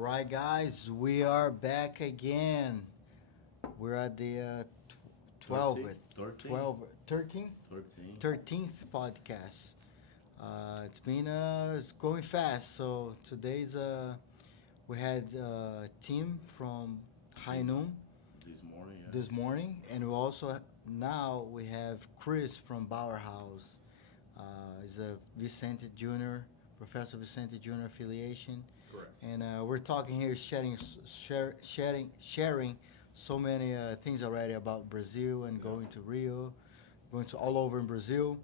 right, guys, we are back again. We're at the 12th, 13th podcast. It's going fast. So today's we had a team from High Noon this morning, and we also now we have Chris from Bauerhaus. He's a Vicente Jr. Professor Vicente Jr. affiliation. Correct. And we're talking here, sharing so many things already about Brazil and going to Rio, going to all over in Brazil.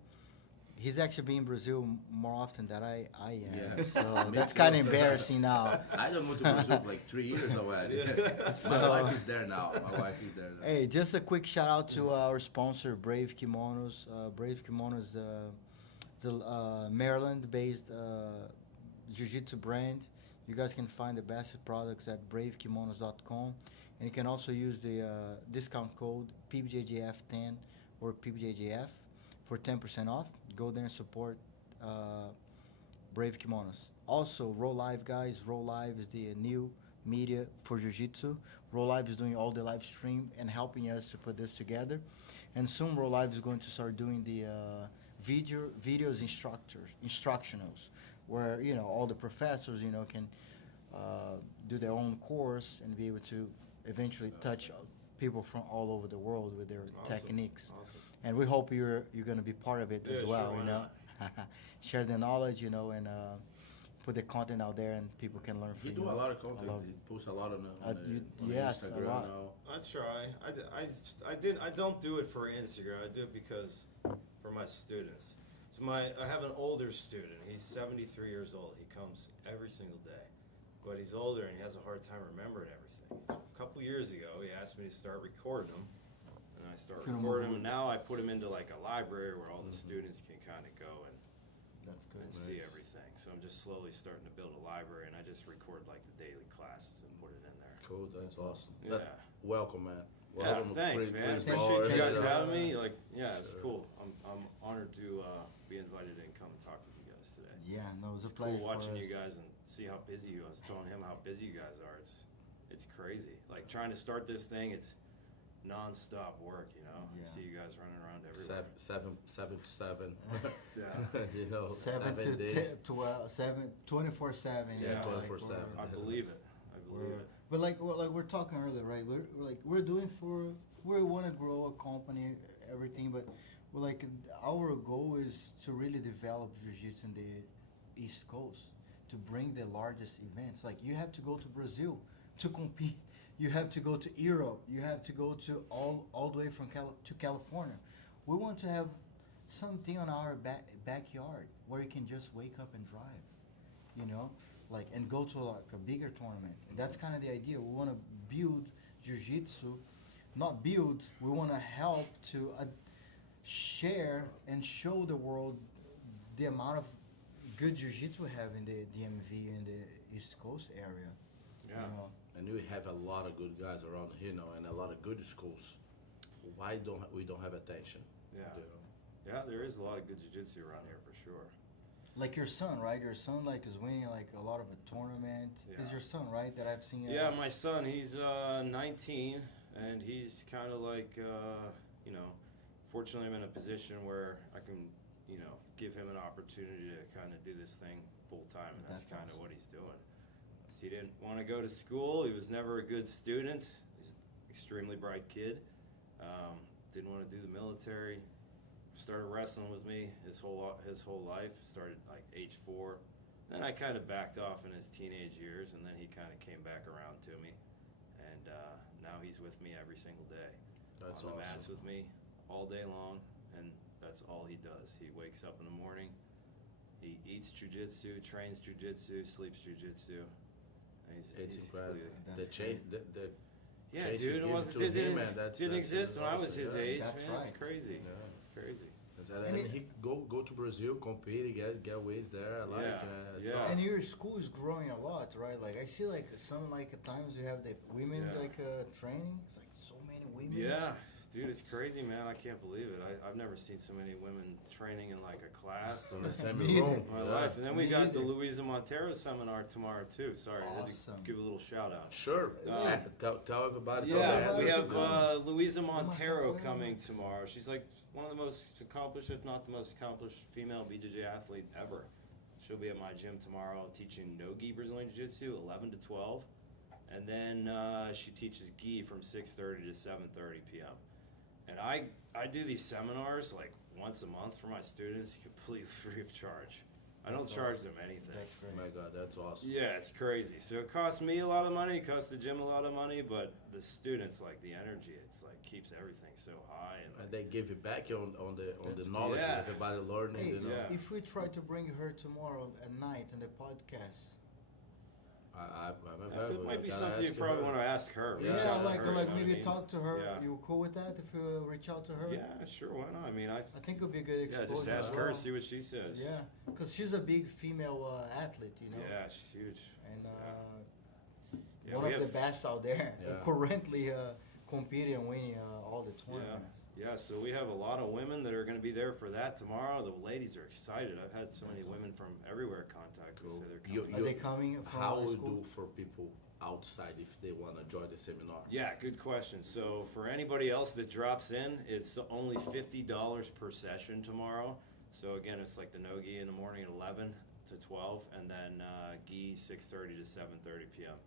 He's actually been in Brazil more often than I am. Yeah. So that's kind of embarrassing now. I don't moved to Brazil for like 3 years already. My wife is there now. Hey, just a quick shout out to our sponsor, Brave Kimonos. Brave Kimonos is a Maryland-based Jiu-Jitsu brand. You guys can find the best products at bravekimonos.com. And you can also use the discount code PBJJF10 or PBJJF for 10% off. Go there and support Brave Kimonos. Also, Roll Live, guys. Roll Live is the new media for Jiu-Jitsu. Roll Live is doing all the live stream and helping us to put this together. And soon Roll Live is going to start doing the videos instructionals, where all the professors can do their own course and be able to eventually touch people from all over the world with their techniques. Awesome. And we hope you're going to be part of it as well. Sure, Share the knowledge, and put the content out there, and people can learn from you. You do a lot of content. You post a lot on yes, Instagram a lot. now. I try. I don't do it for Instagram. I do it because for my students. So I have an older student. He's 73 years old. He comes every single day, but he's older and he has a hard time remembering everything. A couple years ago, he asked me to start recording him, and I start recording him. And now I put him into like a library where all the students can kind of go and see everything. So I'm just slowly starting to build a library, and I just record like the daily classes and put it in there. Cool, that's awesome. Yeah. Welcome, man. Yeah, thanks, man. Appreciate you guys having me. It's cool. I'm honored to be invited and come and talk with you guys today. Yeah, no, it was a It's pleasure. cool watching you guys and see how busy you are. I was telling him how busy you guys are. It's crazy. Like trying to start this thing, it's non-stop work, Yeah. I see you guys running around everywhere. Seven to seven. Yeah. 7 to days. 12, 24/7. Yeah, 24/7. I believe it. But like we're talking earlier, right? We're doing we want to grow a company, everything, but our goal is to really develop jiu-jitsu in the East Coast, to bring the largest events. Like you have to go to Brazil to compete. You have to go to Europe. You have to go to all the way from to California. We want to have something on our backyard where you can just wake up and drive, and go to a bigger tournament. And that's kind of the idea. We want to build jiu-jitsu, not build. We want to help to share and show the world the amount of good jiu-jitsu we have in the DMV and the East Coast area. Yeah. And we have a lot of good guys around here now, and a lot of good schools. Why don't we have attention? Yeah. Yeah, there is a lot of good jiu-jitsu around here for sure. Like your son, right? Your son is winning a lot of a tournament. Yeah. Is your son, right? That I've seen. Yeah, my son, he's 19, and he's kind of fortunately I'm in a position where I can, give him an opportunity to kind of do this thing full time, and that's kind of awesome. what he's doing. So he didn't want to go to school. He was never a good student. He's an extremely bright kid. Didn't want to do the military. Started wrestling with me his whole life. Started like age 4. Then I kind of backed off in his teenage years, and then he kind of came back around to me. And now he's with me every single day. That's on the awesome. mats with me all day long, and that's all he does. He wakes up in the morning, he eats jiu-jitsu, trains jiu-jitsu, sleeps jiu-jitsu. It's incredible. Yeah, chase dude, you give didn't exist when I was his age. That's Man, right. It's crazy. Yeah. It's crazy. And he go to Brazil, compete, get wins there. Yeah. And your school is growing a lot, right? Like I see some at times you have the women training. It's like so many women. Yeah, Dude, it's crazy, man. I can't believe it. I've never seen so many women training in like a class In the same Me room. in my Yeah. life. And then we Me got the either. Louisa Montero seminar tomorrow too. Sorry, I had to Awesome. give a little shout out. Sure. Yeah. Tell everybody. Yeah, tell we them. have Louisa my Montero God. coming tomorrow. She's like one of the most accomplished, if not the most accomplished female BJJ athlete ever. She'll be at my gym tomorrow teaching no-gi Brazilian Jiu-Jitsu, 11 to 12. And then she teaches gi from 6:30 to 7:30 p.m. And I do these seminars like once a month for my students, completely free of charge. I don't That's charge awesome. them anything. That's Oh great. my God, that's awesome. Yeah, it's crazy. So it costs me a lot of money, it costs the gym a lot of money, but the students, like the energy, it's like keeps everything so high. And And they give you back on the That's knowledge Yeah. of everybody learning. Hey, You know. Yeah. if we try to bring her tomorrow at night in the podcast, I'm that available. might be Gotta something you ask probably her. want to ask her. Yeah, reach out to like her, you know what I maybe mean? talk to her. Yeah. You cool with that if you reach out to her? Yeah, sure, why not? I mean, I I think it would be a good yeah, exposure. just ask as her, well. see what she says. Yeah, because she's a big female athlete, you know. Yeah, she's huge. And Yeah, one we of the have- best out there. Yeah. Currently competing and winning all the tournaments. Yeah, so we have a lot of women that are going to be there for that tomorrow. The ladies are excited. I've had so many women from everywhere contact who Cool. say they're You- coming. Are they coming from How high we school? do for people outside if they want to join the seminar? Yeah, good question. So for anybody else that drops in, it's only $50 per session tomorrow. So again, it's like the no-gi in the morning at 11 to 12, and then gi 6:30 to 7:30 p.m.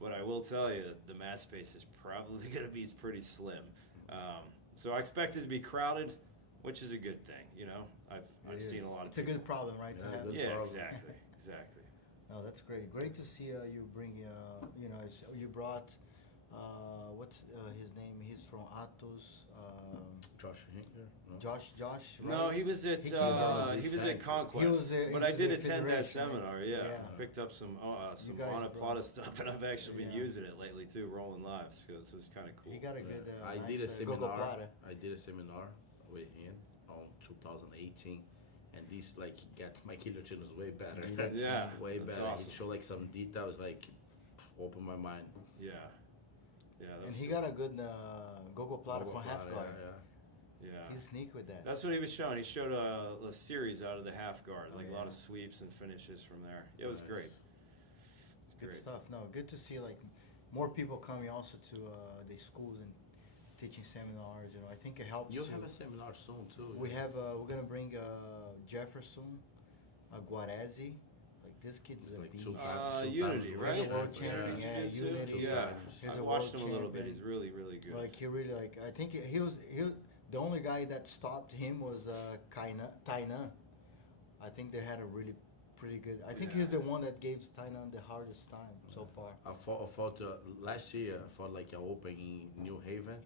But I will tell you, the mat space is probably going to be pretty slim. So I expect it to be crowded, which is a good thing. You know, I've It seen is. a lot of It's a people. good problem, right? Yeah, to have. good Yeah, problem. exactly, exactly. Oh, that's great. Great to see you bring. You know, you brought. What's his name? He's from Atos. Josh Hinker? No? Josh. No, right? he was at He came from he was at Vicente. Conquest, He was, but I into did the attend that Federation, right? seminar. Yeah, Yeah. picked up some guys Ana brought- Plata stuff, and I've actually been Yeah. using it lately too, rolling lives. So it's kind of cool. He got a Yeah. good. I nice, did a Gogo seminar. Plata. I did a seminar with him on 2018, and this like got my guillotine was way better. Yeah, way that's better. awesome. He showed like some details, like opened my mind. Yeah, yeah. And That's he cool. got a good Gogo Plata Gogo from half Plata, guard. Yeah, Yeah, He's sneak with that. that's what he was showing. He showed a series out of the half guard, Oh, like a yeah. lot of sweeps and finishes from there. It was Nice. great. It's Good great. stuff. No, good to see like more people coming also to the schools and teaching seminars. You know, I think it helps. You to- have a seminar soon too. We have. We're gonna bring Jefferson, Guarezzi. Like this kid's It's a like beast. two times Unity, world right? He's a world champion. champion. Yeah, Jiu-Jitsu? Unity. Yeah, He's I a watched world him a little bit. champion. He's really, really good. Like he really like. I think he was the only guy that stopped him was Tainan. I think they had a really pretty good. I think he's the one that gave Tainan the hardest time so far. I fought last year. I fought like an open in New Haven,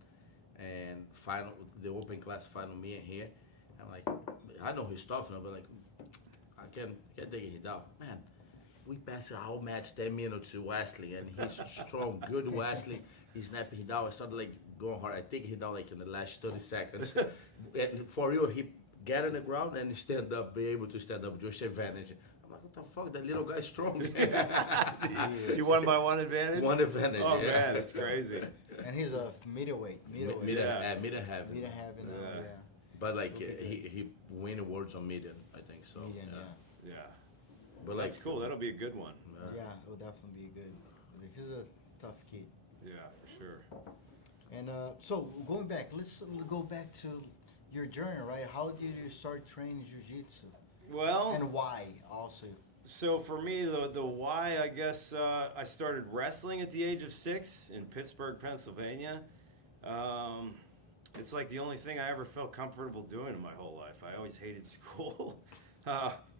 and final the open class final me and here. I'm like, I know his stuff now, but like, I can't take it down, man. We passed a whole match 10 minutes to Wesley, and he's strong, good Wesley. He snapped it down. I started like going hard. I think he down like in the last 30 seconds. And for real, he get on the ground and stand up, be able to stand up, just advantage. I'm like, what the fuck? That little guy's strong. So you won by one advantage? One advantage. Oh yeah. man, it's crazy. And he's a middleweight. Mid Yeah. middle heaven. Medium heavy now. Yeah. Yeah. But like Okay. he win awards on medium, I think so. Medium, yeah. yeah. Yeah, But that's like cool. That'll be a good one. Yeah, it'll definitely be good. He's a tough kid. Yeah, for sure. And so going back, let's go back to your journey, right? How did you start training jiu-jitsu? Well, And why also? so for me, the why, I guess, I started wrestling at the age of 6 in Pittsburgh, Pennsylvania. It's like the only thing I ever felt comfortable doing in my whole life. I always hated school.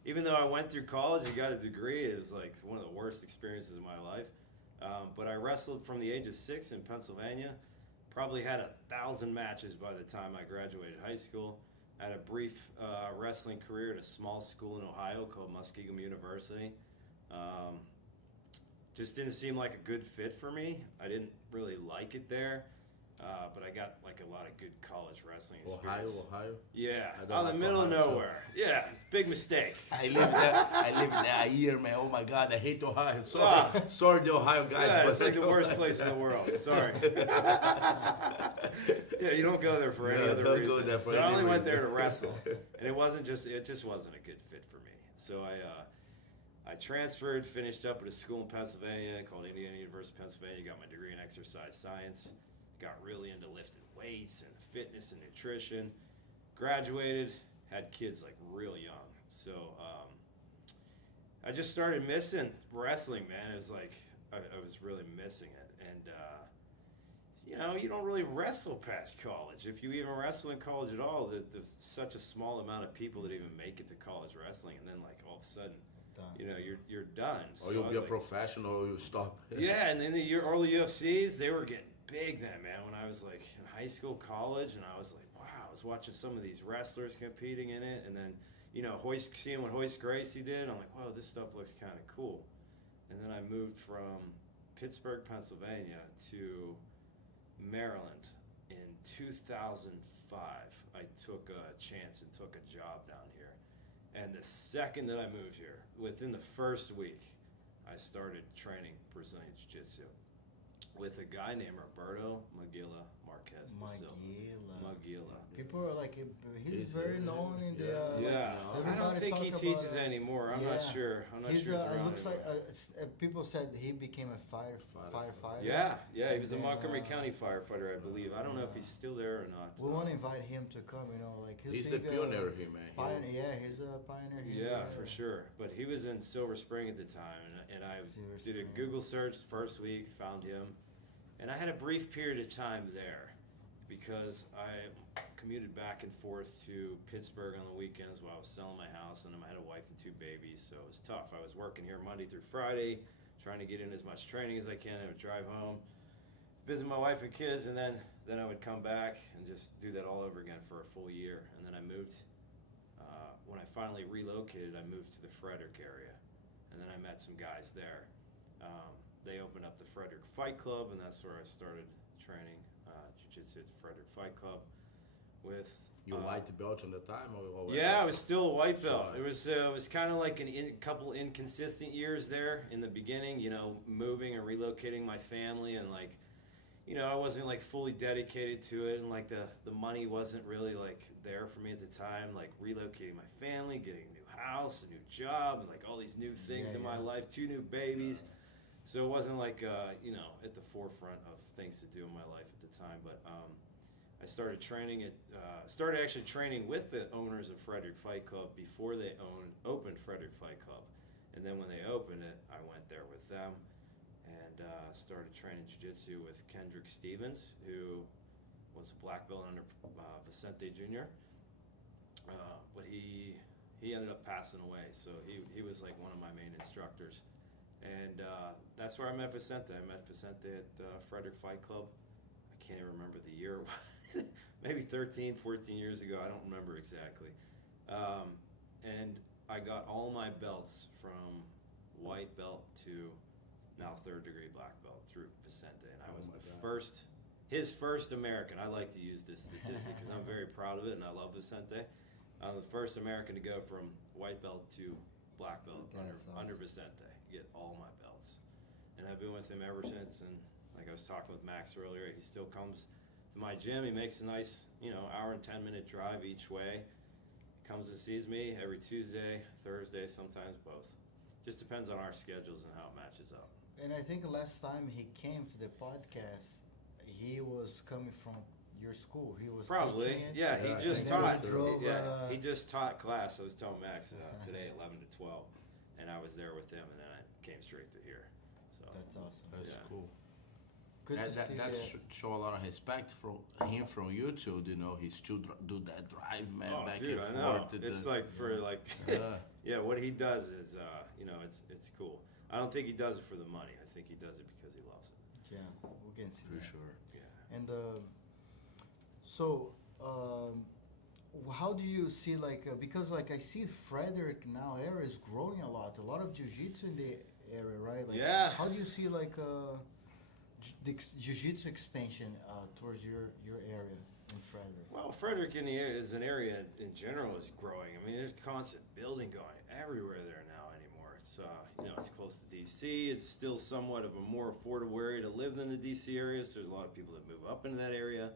Even though I went through college and got a degree, it was like one of the worst experiences of my life. But I wrestled from the age of 6 in Pennsylvania. Probably had 1,000 matches by the time I graduated high school. Had a brief wrestling career at a small school in Ohio called Muskingum University. Just didn't seem like a good fit for me. I didn't really like it there. But I got like a lot of good college wrestling Ohio, experience. Ohio. Yeah, I don't out in the like middle of Ohio, too. nowhere. Yeah, it's a big mistake. I lived there. I lived there a year, man. Oh my God, I hate Ohio. Sorry, Ah. sorry, the Ohio guys. Yeah, but it's like the worst place in the world. Sorry. Yeah, you don't go there for any No, other don't reason. go there for So I any only went reason. there to wrestle, and it just wasn't a good fit for me. So I transferred, finished up at a school in Pennsylvania called Indiana University, Pennsylvania. Got my degree in exercise science. Got really into lifting weights and fitness and nutrition. Graduated, had kids like real young. So I just started missing wrestling, man. It was like I was really missing it, and you don't really wrestle past college. If you even wrestle in college at all, there's such a small amount of people that even make it to college wrestling, and then like all of a sudden, you're done. So Or you'll I be a was like, professional, or you stop. yeah, and then the early UFCs, they were getting big then, man. When I was like in high school, college, and I was like, wow, I was watching some of these wrestlers competing in it, and then seeing what Hoist Gracie did, I'm like, wow, this stuff looks kind of cool. And then I moved from Pittsburgh, Pennsylvania to Maryland in 2005. I took a chance and took a job down here. And the second that I moved here, within the first week, I started training Brazilian Jiu-Jitsu with a guy named Roberto Maguila Marquez da Silva. Maguila. People are like, he's He's- very known in the. Yeah, I don't everybody think he talks teaches about, anymore. I'm not yeah. sure. I'm not He's, sure. He's it around looks like anymore. people said he became a firefighter. Yeah, he was a And, Montgomery County firefighter, I believe. I don't know if he's still there or not. We want to invite him to come. Like He's the big, pioneer here, man. Pioneer, yeah, he's a pioneer. Here, Yeah, for sure. But he was in Silver Spring at the time, and I Silver did a Spring. Google search the first week, found him, and I had a brief period of time there because I commuted back and forth to Pittsburgh on the weekends while I was selling my house, and I had a wife and 2 babies, so it was tough. I was working here Monday through Friday, trying to get in as much training as I can. I would drive home, visit my wife and kids, and then I would come back and just do that all over again for a full year. And then I moved. When I finally relocated, I moved to the Frederick area, and then I met some guys there. They opened up the Frederick Fight Club, and that's where I started training jiu-jitsu at the Frederick Fight Club with You white belt on the time, or yeah, I was still a white belt. Sure. It was kind of like couple inconsistent years there in the beginning, moving and relocating my family, and like, I wasn't like fully dedicated to it, and like the money wasn't really like there for me at the time, like relocating my family, getting a new house, a new job, and like all these new things in my life, 2 new babies. So it wasn't like, at the forefront of things to do in my life at the time, but I started actually training with the owners of Frederick Fight Club before they opened Frederick Fight Club. And then when they opened it, I went there with them and started training jiu-jitsu with Kendrick Stevens, who was a black belt under Vicente Jr. But he ended up passing away, so he was like one of my main instructors. And that's where I met Vicente. I met Vicente at Frederick Fight Club. I can't even remember the year it was. Maybe 13, 14 years ago. I don't remember exactly. And I got all my belts from white belt to now 3rd degree black belt through Vicente. And I was his first American. I like to use this statistic because I'm very proud of it and I love Vicente. I'm the first American to go from white belt to black belt under Vicente. Get all my belts. And I've been with him ever since. And like I was talking with Max earlier, he still comes to my gym. He makes a nice, hour and 10-minute drive each way. Comes and sees me every Tuesday, Thursday, sometimes both. Just depends on our schedules and how it matches up. And I think the last time he came to the podcast, he was coming from your school. He was Probably, teaching it. yeah. He Yeah, just and then taught. he drove, He just taught class. I was telling Max today, 11 to 12, and I was there with him, and then I came straight to here. So That's awesome. That's Yeah. cool. Good to see that that. show a lot of respect from him from you too. He still do that drive, man, oh, back dude, and I know. forth. It's like for like, yeah. What he does is, it's cool. I don't think he does it for the money. I think he does it because he loves it. Yeah, we can see for that. sure. Yeah. And so, how do you see because I see Frederick now area is growing a lot of jiu-jitsu in the area, right? Yeah. How do you see Jiu-Jitsu expansion towards your area in Frederick? Well, Frederick, Indiana is an area in general is growing. I mean, there's constant building going everywhere there now anymore. It's it's close to DC. It's still somewhat of a more affordable area to live than the DC area. So there's a lot of people that move up into that area.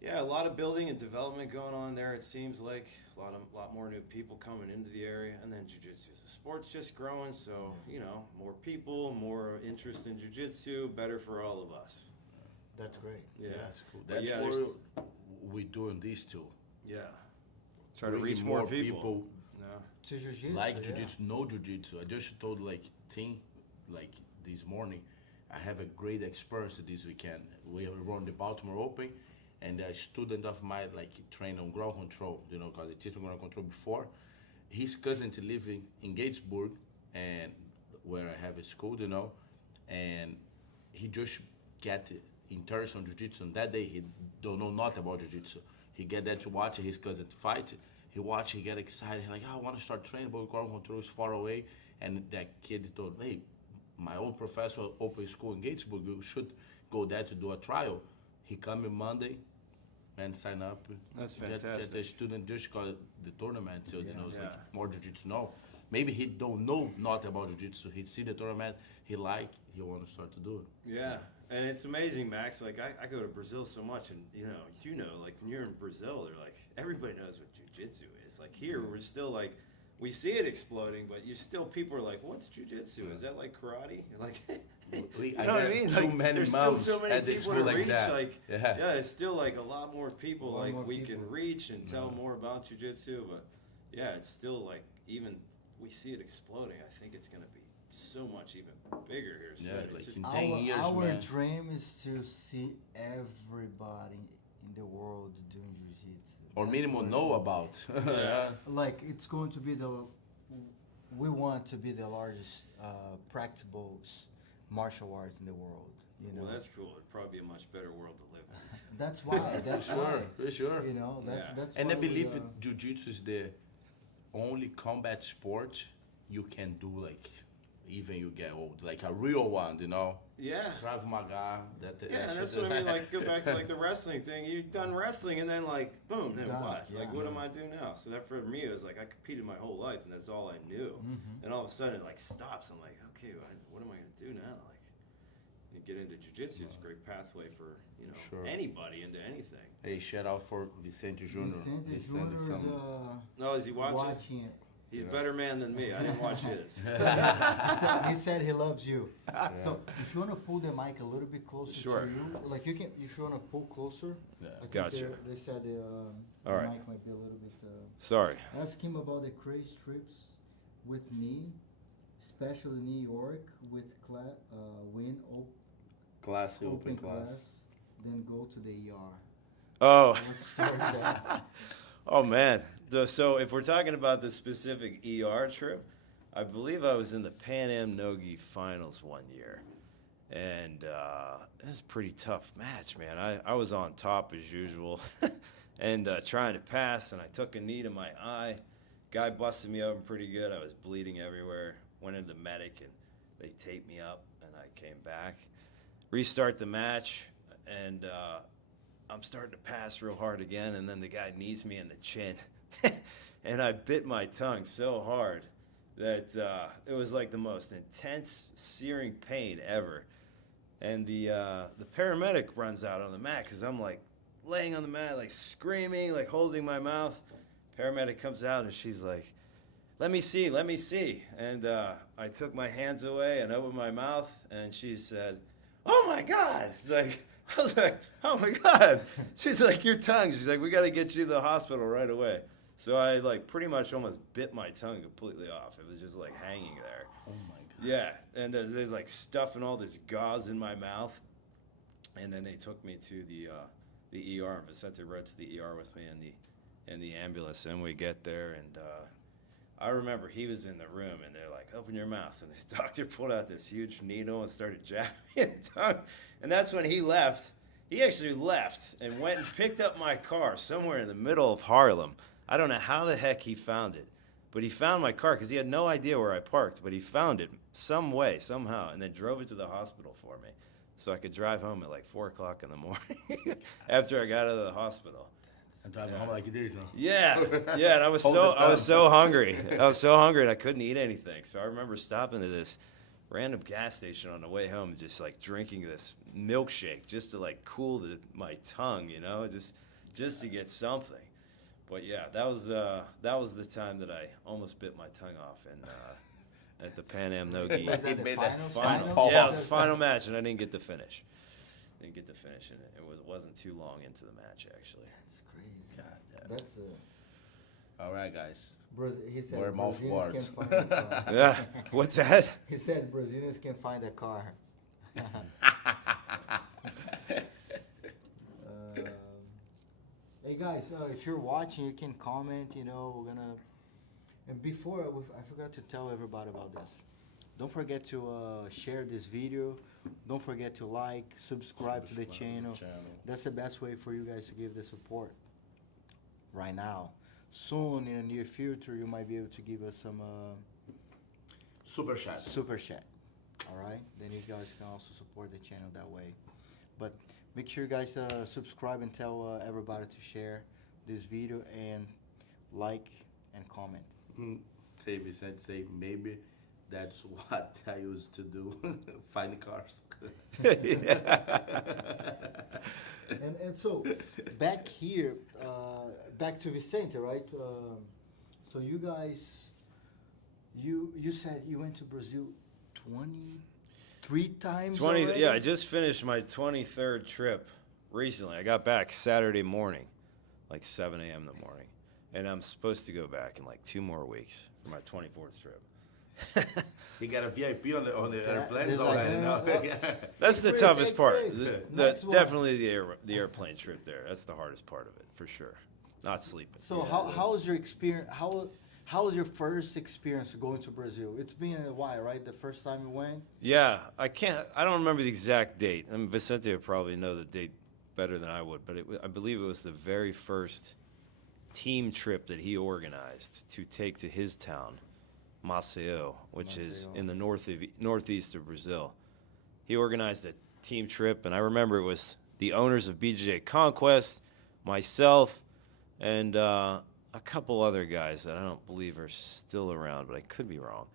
Yeah, a lot of building and development going on there. It seems like a lot more new people coming into the area, and then jiu-jitsu as a sport's just growing. So more people, more interest in jiu-jitsu, better for all of us. That's great. Yeah, That's cool. But That's yeah, what we're doing these two. Yeah, try to Bringing reach more people. Yeah. To Jiu-Jitsu, Like yeah. jiu-jitsu, no jiu-jitsu. I just told team this morning, I have a great experience this weekend. We run the Baltimore Open, and a student of mine trained on ground control, because I teach on ground control before. His cousin living in Gatesburg, and where I have a school, and he just get interested on jiu-jitsu. And that day he don't know nothing about jiu-jitsu. He get there to watch his cousin fight. He watch, he get excited. He like, I want to start training, but ground control is far away. And that kid told, hey, my old professor opened school in Gatesburg. You should go there to do a trial. He come in Monday and sign up. That's Get fantastic. the student just because the tournament, so it's Yeah. more jiu-jitsu now. Maybe he don't know not about jiu-jitsu. He see the tournament, he want to start to do it. Yeah, and it's amazing, Max. Like I go to Brazil so much, and like when you're in Brazil, they're like everybody knows what jiu-jitsu is. Like here, we're still like we see it exploding, but people are like, "What's jiu-jitsu? Is that like karate?" You're like, you know what I mean? Too Like, many there's still mouths so many at the people school to like reach. that. Like, Yeah. it's still like a lot more people. A lot Like more we people. can reach and tell more about jiu-jitsu, but yeah, it's still like even we see it exploding. I think it's gonna be so much even bigger here. So Yeah, it's like just in 10 years, Our man. dream is to see everybody in the world doing jiu-jitsu. Or That's minimum what- know about. Yeah. Like it's going to be we want to be the largest practicable martial arts in the world. well, that's cool. It'd probably be a much better world to live in. That's why. That's Sure, why. for sure. That's Yeah. that's. And why I believe we, jiu-jitsu is the only combat sport you can do even you get old, like a real one, Yeah. Krav Maga. Yeah, and that's what I mean. Like, go back to like the wrestling thing. You've done wrestling, and then like, boom, then Done, what? Like, yeah. what am I doing now? So that for me was like I competed my whole life, and that's all I knew. Mhm. And all of a sudden, it like stops. I'm like, okay, what am I gonna do now? Like, you get into jiu-jitsu. It's a great pathway for Sure. anybody into anything. Hey, shout out for Vicente Jr. Vicente He Jr. sent is some. Oh, is he watching? watching it. He's a better man than me. I didn't watch his. He said he loves you. So if you want to pull the mic a little bit closer Sure. to you, like you can, if you want to pull closer. Yeah. I think Gotcha. they said All right. the mic might be a little bit. Sorry. Ask him about the crazy trips with me, especially New York with win Class open open class. then go to the ER. Oh. Let's start there. Oh man. So if we're talking about the specific ER trip, I believe I was in the Pan Am Nogi finals one year. And it was a pretty tough match, man. I was on top as usual and trying to pass, and I took a knee to my eye. Guy busted me open pretty good. I was bleeding everywhere. Went into the medic, and they taped me up, and I came back. Restart the match, and I'm starting to pass real hard again, and then the guy knees me in the chin. And I bit my tongue so hard that it was like the most intense, searing pain ever. And the paramedic runs out on the mat because I'm like laying on the mat, like screaming, like holding my mouth. Paramedic comes out and she's like, let me see. And I took my hands away and opened my mouth, and she said, oh my God. It's like, I was like, oh my God. She's like, your tongue. She's like, we got to get you to the hospital right away. So I like pretty much almost bit my tongue completely off. It was just like hanging there. Oh my God. Yeah, and there's like stuff and all this gauze in my mouth. And then they took me to the ER, and Vicente rode to the ER with me in the ambulance. And we get there, and I remember he was in the room, and they're like, open your mouth. And the doctor pulled out this huge needle and started jabbing me in the tongue. And that's when he left. He actually left and went and picked up my car somewhere in the middle of Harlem. I don't know how the heck he found it, but he found my car because he had no idea where I parked, but he found it some way, somehow, and then drove it to the hospital for me. so I could drive home at like 4 o'clock in the morning after I got out of the hospital. And driving home like you did, huh? Yeah, yeah, and I was so hungry. I was so hungry and I couldn't eat anything. So I remember stopping to this random gas station on the way home, and just like drinking this milkshake just to like cool my tongue, you know, just to get something. But yeah, that was the time that I almost bit my tongue off at the Pan Am No-Gi. Was that He the made that finals? Finals. Yeah, it was the final match, and I didn't get to finish. And it wasn't too long into the match actually. That's crazy. God damn. That's All right, guys. He said We're mouth Brazilians words. can't find a car. Yeah, what's that? He said Brazilians can find a car. Hey guys, if you're watching, you can comment. You know, we're gonna. And before I forgot to tell everybody about this. Don't forget to share this video. Don't forget to like, subscribe to the channel. That's the best way for you guys to give the support. Right now, soon in the near future, you might be able to give us some Super chat. super chat. All right, then you guys can also support the channel that way. But make sure you guys subscribe and tell everybody to share this video and like and comment. David said, say maybe that's what I used to do, find cars. And so back here, back to Vicente, right? So you guys, you said you went to Brazil 23 times. 20. already? Yeah, I just finished my 23rd trip recently. I got back Saturday morning, like 7 a.m. in the morning, and I'm supposed to go back in like 2 more weeks for my 24th trip. He got a VIP on the airplane, is so like, I know. That's the Great, toughest part. great. Next one. Definitely the airplane trip there. That's the hardest part of it, for sure. Not sleeping. So how was your experience? How was your first experience going to Brazil? It's been a while, right? The first time you went. Yeah, I don't remember the exact date. I mean, Vicente would probably know the date better than I would, but I believe it was the very first team trip that he organized to take to his town, Maceió, which is in the northeast of Brazil. He organized a team trip, and I remember it was the owners of BJJ Conquest, myself, and a couple other guys that I don't believe are still around, but I could be wrong.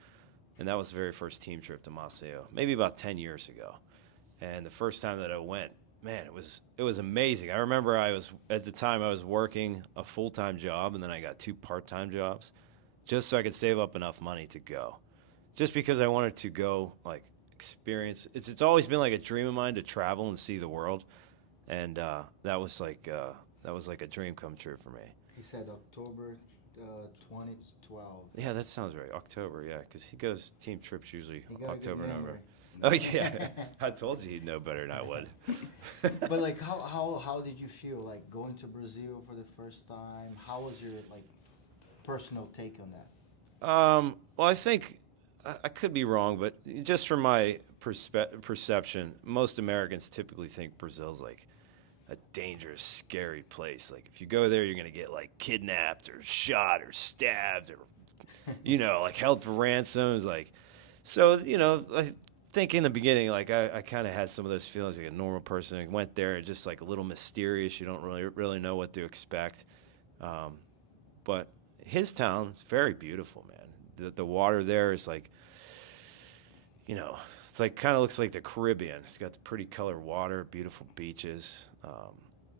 And that was the very first team trip to Maceió, maybe about 10 years ago. And the first time that I went, man, it was amazing. I remember at the time I was working a full-time job, and then I got 2 part-time jobs, just so I could save up enough money to go. Just because I wanted to go, like, experience. It's always been like a dream of mine to travel and see the world, and that was like a dream come true for me. He said October 2012. Yeah, that sounds right. October, yeah, because he goes team trips usually He got a good October, November. memory. Oh yeah, I told you he'd know better than I would. But like, how did you feel like going to Brazil for the first time? How was your like personal take on that? Well, I think I could be wrong, but just from my perception, most Americans typically think Brazil's like a dangerous, scary place. Like if you go there, you're gonna get like kidnapped or shot or stabbed or like held for ransoms. Like, so I think in the beginning, like I kind of had some of those feelings like a normal person. I went there, just like a little mysterious. You don't really know what to expect. But his town is very beautiful, man. The water there is like, it's like kind of looks like the Caribbean. It's got the pretty colored water, beautiful beaches.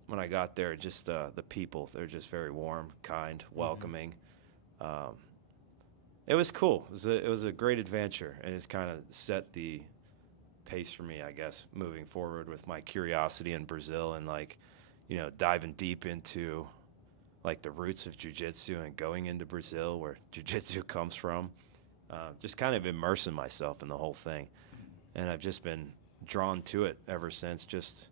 When I got there, just the people, they're just very warm, kind, welcoming. It was cool. It was a great adventure, and it's kind of set the pace for me, I guess, moving forward with my curiosity in Brazil and like, diving deep into like the roots of jiu-jitsu and going into Brazil where jiu-jitsu comes from. Just kind of immersing myself in the whole thing. And I've just been drawn to it ever since, just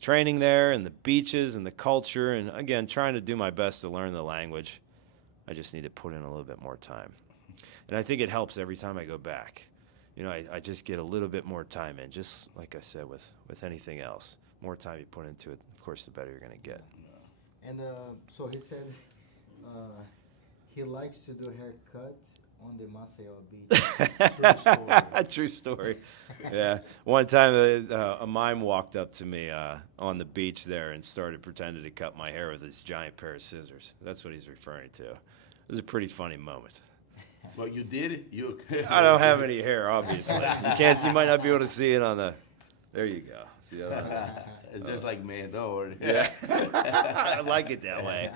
training there and the beaches and the culture, and again, trying to do my best to learn the language. I just need to put in a little bit more time. And I think it helps every time I go back. I just get a little bit more time in, just like I said with anything else. More time you put into it, of course, the better you're going to get. And so he said he likes to do haircut on the Maceió beach. True story. Yeah. One time a mime walked up to me on the beach there and started pretending to cut my hair with his giant pair of scissors. That's what he's referring to. It was a pretty funny moment. Well, you did it. You. I don't have any hair, obviously. You might not be able to see it on the. There you go. See that? It's just like Mando. Yeah. I like it that way.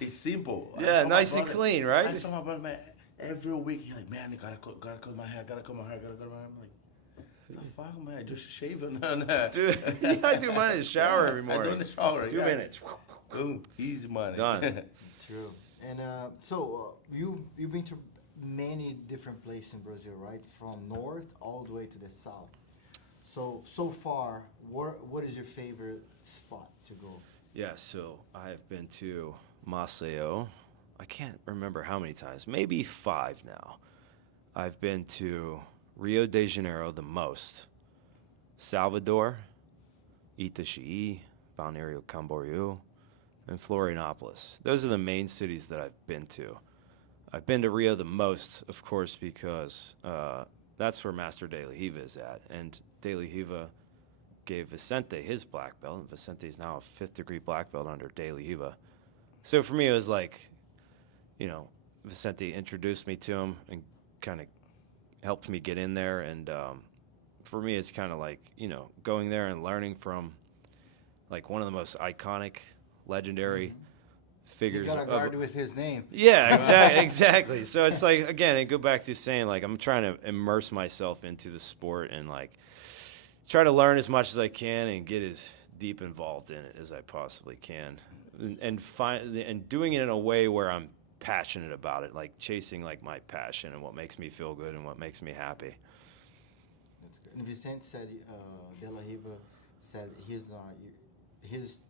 It's simple. Yeah, nice and clean, right? I saw my brother, man, every week. He's like, man, you gotta cut my hair, gotta cut my hair. I'm like, the fuck, man? I just shave it. Dude, yeah, I do mine in the shower every morning. I do in the shower. 2 minutes. Boom, easy money. Done. True. And so you've been to many different places in Brazil, right? From north all the way to the south. So far, what is your favorite spot to go? Yeah, so I've been to Maceió. I can't remember how many times. Maybe 5 now. I've been to Rio de Janeiro the most. Salvador, Itajaí, Balneário Camboriú, and Florianópolis. Those are the main cities that I've been to. I've been to Rio the most, of course, because that's where Master De La Riva is at. And De La Riva gave Vicente his black belt, and Vicente is now a 5th degree black belt under De La Riva. So for me, it was like, Vicente introduced me to him and kind of helped me get in there. And for me, it's kind of like, going there and learning from like one of the most iconic, legendary figures. You got to guard with his name. Yeah, exactly. So it's like, again, I go back to saying, like, I'm trying to immerse myself into the sport and, like, try to learn as much as I can and get as deep involved in it as I possibly can. And doing it in a way where I'm passionate about it, like chasing, like, my passion and what makes me feel good and what makes me happy. That's good. And Vicente said, De La Riva said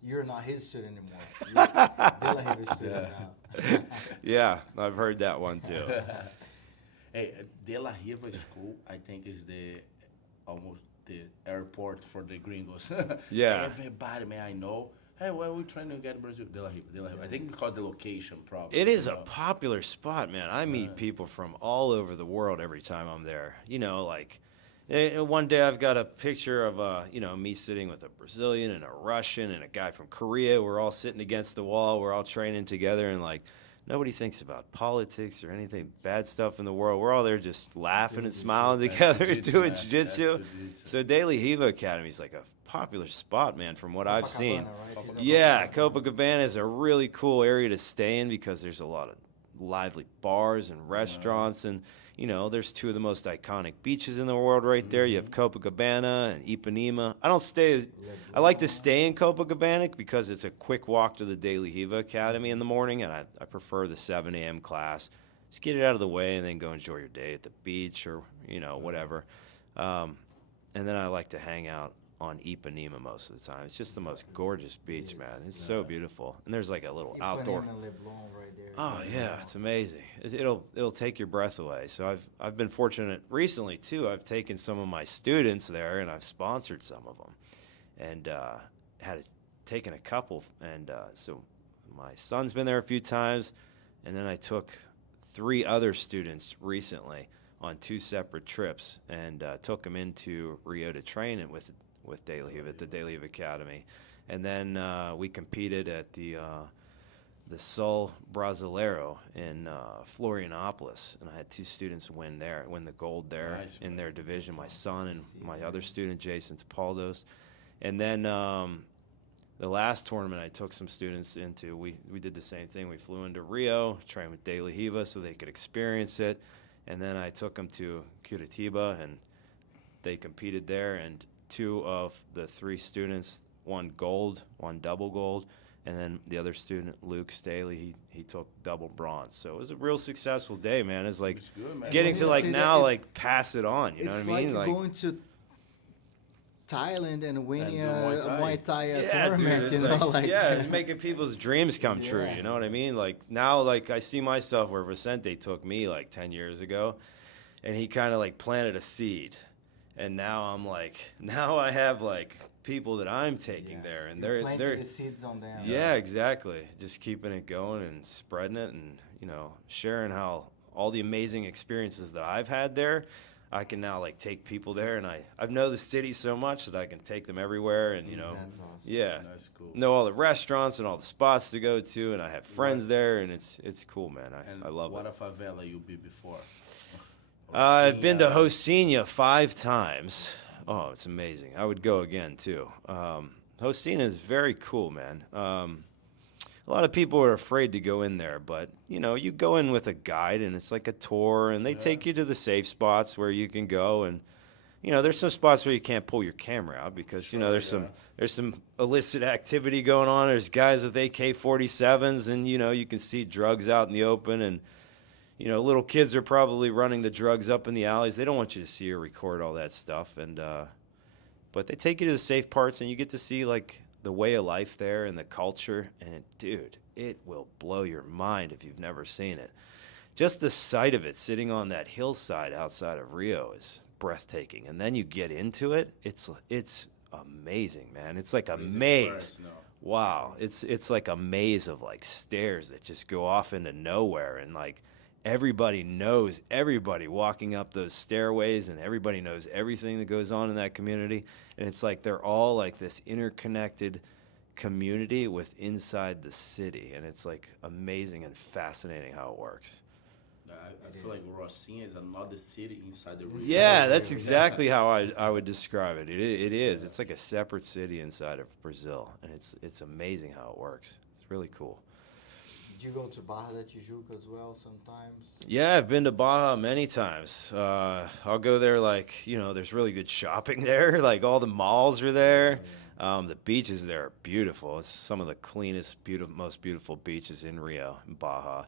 you're not his student anymore. You're De La Riva's student now. Yeah, I've heard that one too. Hey, De La Riva School, I think, is almost the airport for the gringos. Yeah. Everybody, man, I know. Hey, where are we trying to get in Brazil? De La Riva. I think because the location, probably. It is a popular spot, man. I meet people from all over the world every time I'm there. One day I've got a picture of, me sitting with a Brazilian and a Russian and a guy from Korea. We're all sitting against the wall. We're all training together, and, like, nobody thinks about politics or anything bad stuff in the world. We're all there just laughing and smiling together, doing jiu-jitsu. So De La Riva Academy is like a popular spot, man, from what I've seen. Right? Yeah, Copacabana is a really cool area to stay in because there's a lot of lively bars and restaurants, and there's 2 of the most iconic beaches in the world right there. You have Copacabana and Ipanema. I like to stay in Copacabana because it's a quick walk to the De La Riva Academy in the morning, and I prefer the 7 a.m. class. Just get it out of the way and then go enjoy your day at the beach or, whatever. And then I like to hang out on Ipanema most of the time. It's just the most gorgeous beach, man. It's so beautiful. And there's like a little outdoor. Ipanema Leblon right there. Oh yeah, it's amazing. It'll take your breath away. So I've been fortunate recently too. I've taken some of my students there and I've sponsored some of them, and taken a couple. And so my son's been there a few times, and then I took 3 other students recently on 2 separate trips and took them into Rio to train it with De La Riva at the De La Riva Academy, and then we competed at the Sol Brasileiro in Florianópolis, and I had 2 students win the gold there in their division. My son and my other student, Jason Topaldos, and then the last tournament I took some students into. We did the same thing. We flew into Rio, trained with De La Riva so they could experience it, and then I took them to Curitiba and they competed there, and 2 of the 3 students won gold, won double gold, and then the other student, Luke Staley, he took double bronze. So it was a real successful day, man. It's like getting to pass it on. You know what I mean? It's like going to Thailand and winning a Muay Thai tournament. Dude, making people's dreams come true. You know what I mean? Like now, like I see myself where Vicente took me like 10 years ago, and he kind of like planted a seed. And now now I have like people that I'm taking there, and they're the seeds on them. Yeah, exactly. Just keeping it going and spreading it, and sharing how all the amazing experiences that I've had there. I can now like take people there, and I've know the city so much that I can take them everywhere, and you know, That's awesome. yeah, That's cool. know all the restaurants and all the spots to go to, and I have friends there, and it's cool, man. I love what it. What favela you be before? I've been to Rocinha 5 times. Oh, it's amazing. I would go again too. Rocinha is very cool, man. A lot of people are afraid to go in there, but you know, you go in with a guide, and it's like a tour, and they take you to the safe spots where you can go, and you know, there's some spots where you can't pull your camera out because you know there's some illicit activity going on. There's guys with AK-47s, and you know, you can see drugs out in the open, and you know, little kids are probably running the drugs up in the alleys. They don't want you to see or record all that stuff, and but they take you to the safe parts, and you get to see like the way of life there and the culture, and dude, it will blow your mind if you've never seen it. Just the sight of it sitting on that hillside outside of Rio is breathtaking, and then you get into it, it's amazing, man. It's like a maze. Wow, it's like a maze of like stairs that just go off into nowhere, and like everybody knows everybody walking up those stairways, and everybody knows everything that goes on in that community. And it's like they're all like this interconnected community with inside the city. And it's like amazing and fascinating how it works. I feel like Rocinha is another city inside the region. Yeah, that's exactly how I would describe it. It is. It's like a separate city inside of Brazil. And it's amazing how it works. It's really cool. Did you go to Barra da Tijuca as well sometimes? Yeah, I've been to Baja many times. I'll go there like, you know, there's really good shopping there. Like all the malls are there. The beaches there are beautiful. It's some of the cleanest, most beautiful beaches in Rio, in Baja.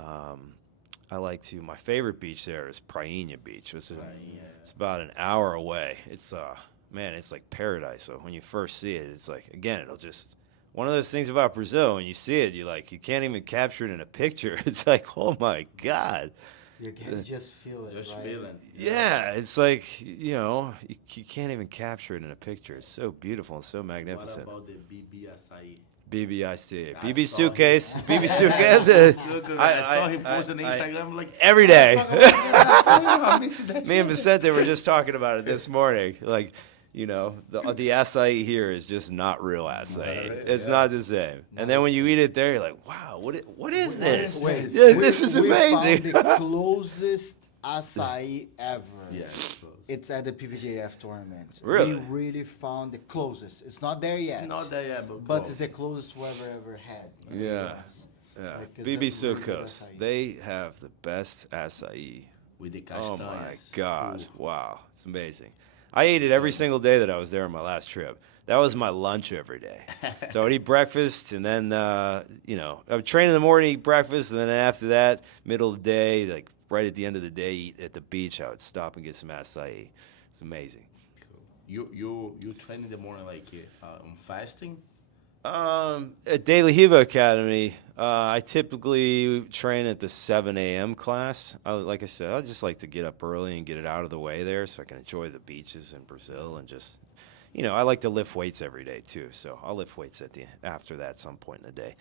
My favorite beach there is Prainha Beach. It's about an hour away. It's, man, it's like paradise. So when you first see it, it's like, again, it'll just... One of those things about Brazil, when you see it, you can't even capture it in a picture. It's like, oh my God. You can just feel it, Just right? feeling. Yeah, it's like, you know, you can't even capture it in a picture. It's so beautiful and so magnificent. What about the BB Açaí? BB saw BB him. suitcase. BB suitcase. I saw him post on Instagram like every day. I miss that Me and Vicente were just talking about it this morning. Like, you know, the acai here is just not real acai. It's not the same. And then when you eat it there, you're like, wow, what is this? Wait, Yes, this is amazing. We found the closest acai ever. Yeah, it's close. It's at the PBJJF tournament. Really? We really found the closest. It's not there yet. It's not there yet, but close. it's the closest whoever ever had. Yeah. Yeah. Like, it's BB a really Sucos, good acai. they have the best acai. With the Oh castanhas. my God. Ooh. Wow. It's amazing. I ate it every single day that I was there on my last trip. That was my lunch every day. So I would eat breakfast, and then, you know, I would train in the morning, eat breakfast, and then after that, middle of the day, like right at the end of the day, eat at the beach. I would stop and get some acai. It's amazing. Cool. You train in the morning like on fasting? At Daily Eva Academy, I typically train at the 7 a.m. class. Like I said, I just like to get up early and get it out of the way there so I can enjoy the beaches in Brazil and just, you know, I like to lift weights every day too. So I'll lift weights after that some point in the day.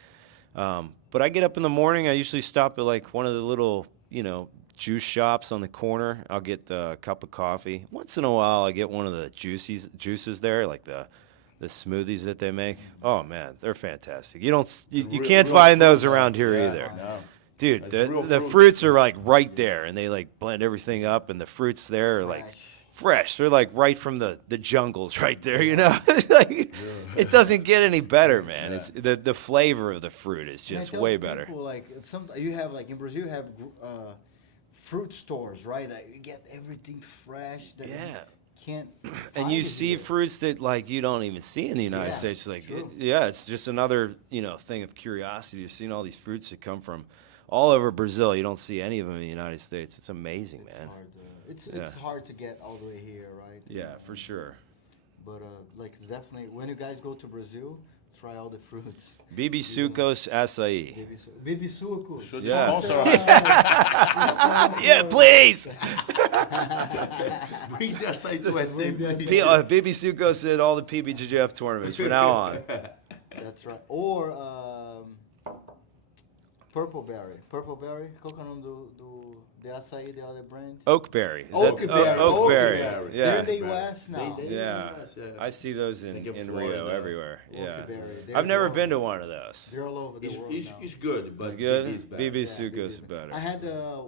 But I get up in the morning. I usually stop at like one of the little, you know, juice shops on the corner. I'll get a cup of coffee. Once in a while, I get one of the juices there, like the smoothies that they make. Oh man, they're fantastic. You can't find those around here either. No. Dude, It's real the fruit. fruits are like right there, and they like blend everything up, and the fruits there are like fresh. They're like right from the jungles right there, you know? Like, it doesn't get any better, man. It's the flavor of the fruit is And I just tell way people, better. Like you have like in Brazil, you have fruit stores, right? That you get everything fresh. That you Yeah. can't. And find you it see here. fruits that like you don't even see in the United Yeah, States. Like, true. it's just another, you know, thing of curiosity. You've seen all these fruits that come from all over Brazil. You don't see any of them in the United States. It's amazing, man. It's hard to get all the way here, right? Yeah, for sure. But like definitely, when you guys go to Brazil, try all the fruits. BB Sucos acai. Baby suco. Should Yeah. sponsor us. Yeah, please. Bring the acai to SA, please. BB Sucos at all the PBJJF tournaments from now on. That's right. Or Purple Berry. Qual que é o nome de açaí, the other brand? Oakberry. Is Oakberry. that Oakberry? Oakberry. Yeah. They're in the U.S. now. Yeah. Yeah. I see those in Think of Rio Florida. everywhere. Yeah. Oakberry. They're I've never growing. been to one of those. They're all over the world now. It's good, but It's good. BB is better. BB Yeah, Suko's BB. better. I had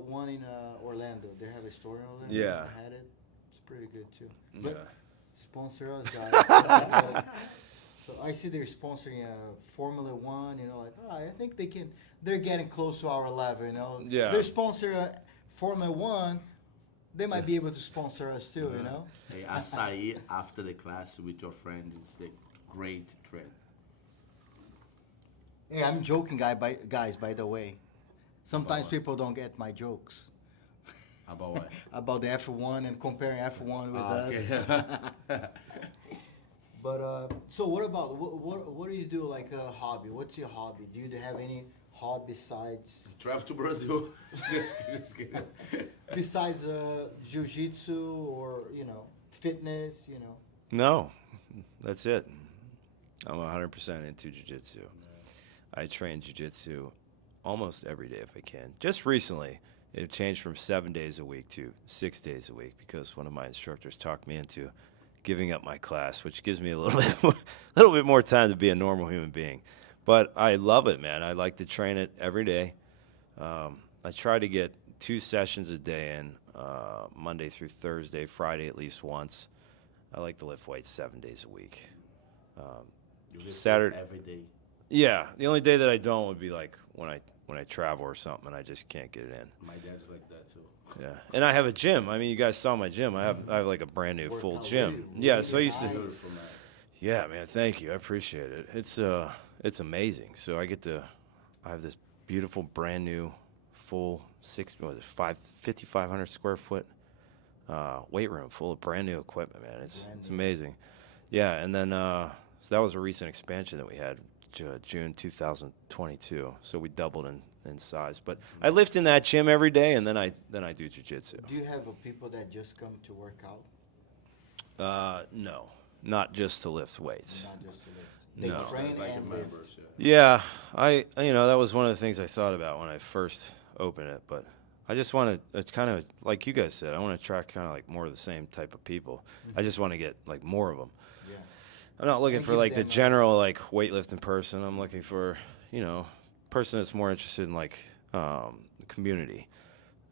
one in Orlando. They have a store in Orlando. Yeah. I had it. It's pretty good too. Yeah. But sponsor us, guys. So I see they're sponsoring Formula One. You know, like I think they can. They're getting close to our level. You know. Yeah. They're sponsoring Formula One. They might be able to sponsor us too. You know. Hey, açaí after the class with your friend is the great trend. Hey, I'm joking, guys. By the way, sometimes what? people don't get my jokes About what? about the F1 and comparing F1 with us. Okay. But so what about what do you do like a hobby? What's your hobby? Do you have any hobby besides Travel to Brazil. Just kidding. besides jiu-jitsu or fitness? No, that's it. I'm 100% into jiu-jitsu. I train jiu-jitsu almost every day if I can. Just recently, it changed from 7 days a week to 6 days a week because one of my instructors talked me into giving up my class, which gives me a little bit more time to be a normal human being. But I love it, man. I like to train it every day. I try to get 2 sessions a day in, Monday through Thursday, Friday at least once. I like to lift weights 7 days a week. You live Saturday. every day. Yeah, the only day that I don't would be like when I travel or something and I just can't get it in. My dad's like that too. Yeah, and I have a gym. I mean, you guys saw my gym. I have like a brand new full gym. Yeah, so I used to. Beautiful, man. Yeah, man, thank you. I appreciate it. It's amazing. So I have this beautiful brand new full 5,500 square foot weight room full of brand new equipment, man. It's amazing. Yeah, and then so that was a recent expansion that we had June 2022. So we doubled in size. But I lift in that gym every day, and then I do jiu-jitsu. Do you have people that just come to work out? No, not just to lift weights. Not just to lift. They No. train It's like and your lift. members, yeah. Yeah, that was one of the things I thought about when I first opened it, but I just want to kind of, like you guys said, I want to attract kind of like more of the same type of people. I just want to get like more of them. Yeah. I'm not looking And for give like the them a- general like weightlifting person. I'm looking for, person that's more interested in like the community,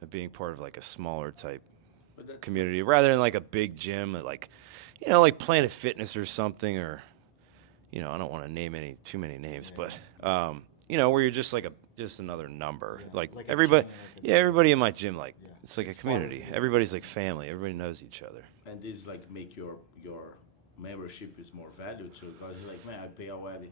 being part of like a smaller type But that, community rather than like a big gym at like, like Planet Fitness or something, or, I don't want to name too many names, but, where you're just like just another number. Yeah, Like like a everybody, chain, like a- yeah, everybody in my gym, like Yeah. it's like a It's part of community. it. Everybody's like family. Everybody knows each other. and this like make your membership is more value too, because you're like, man, I pay already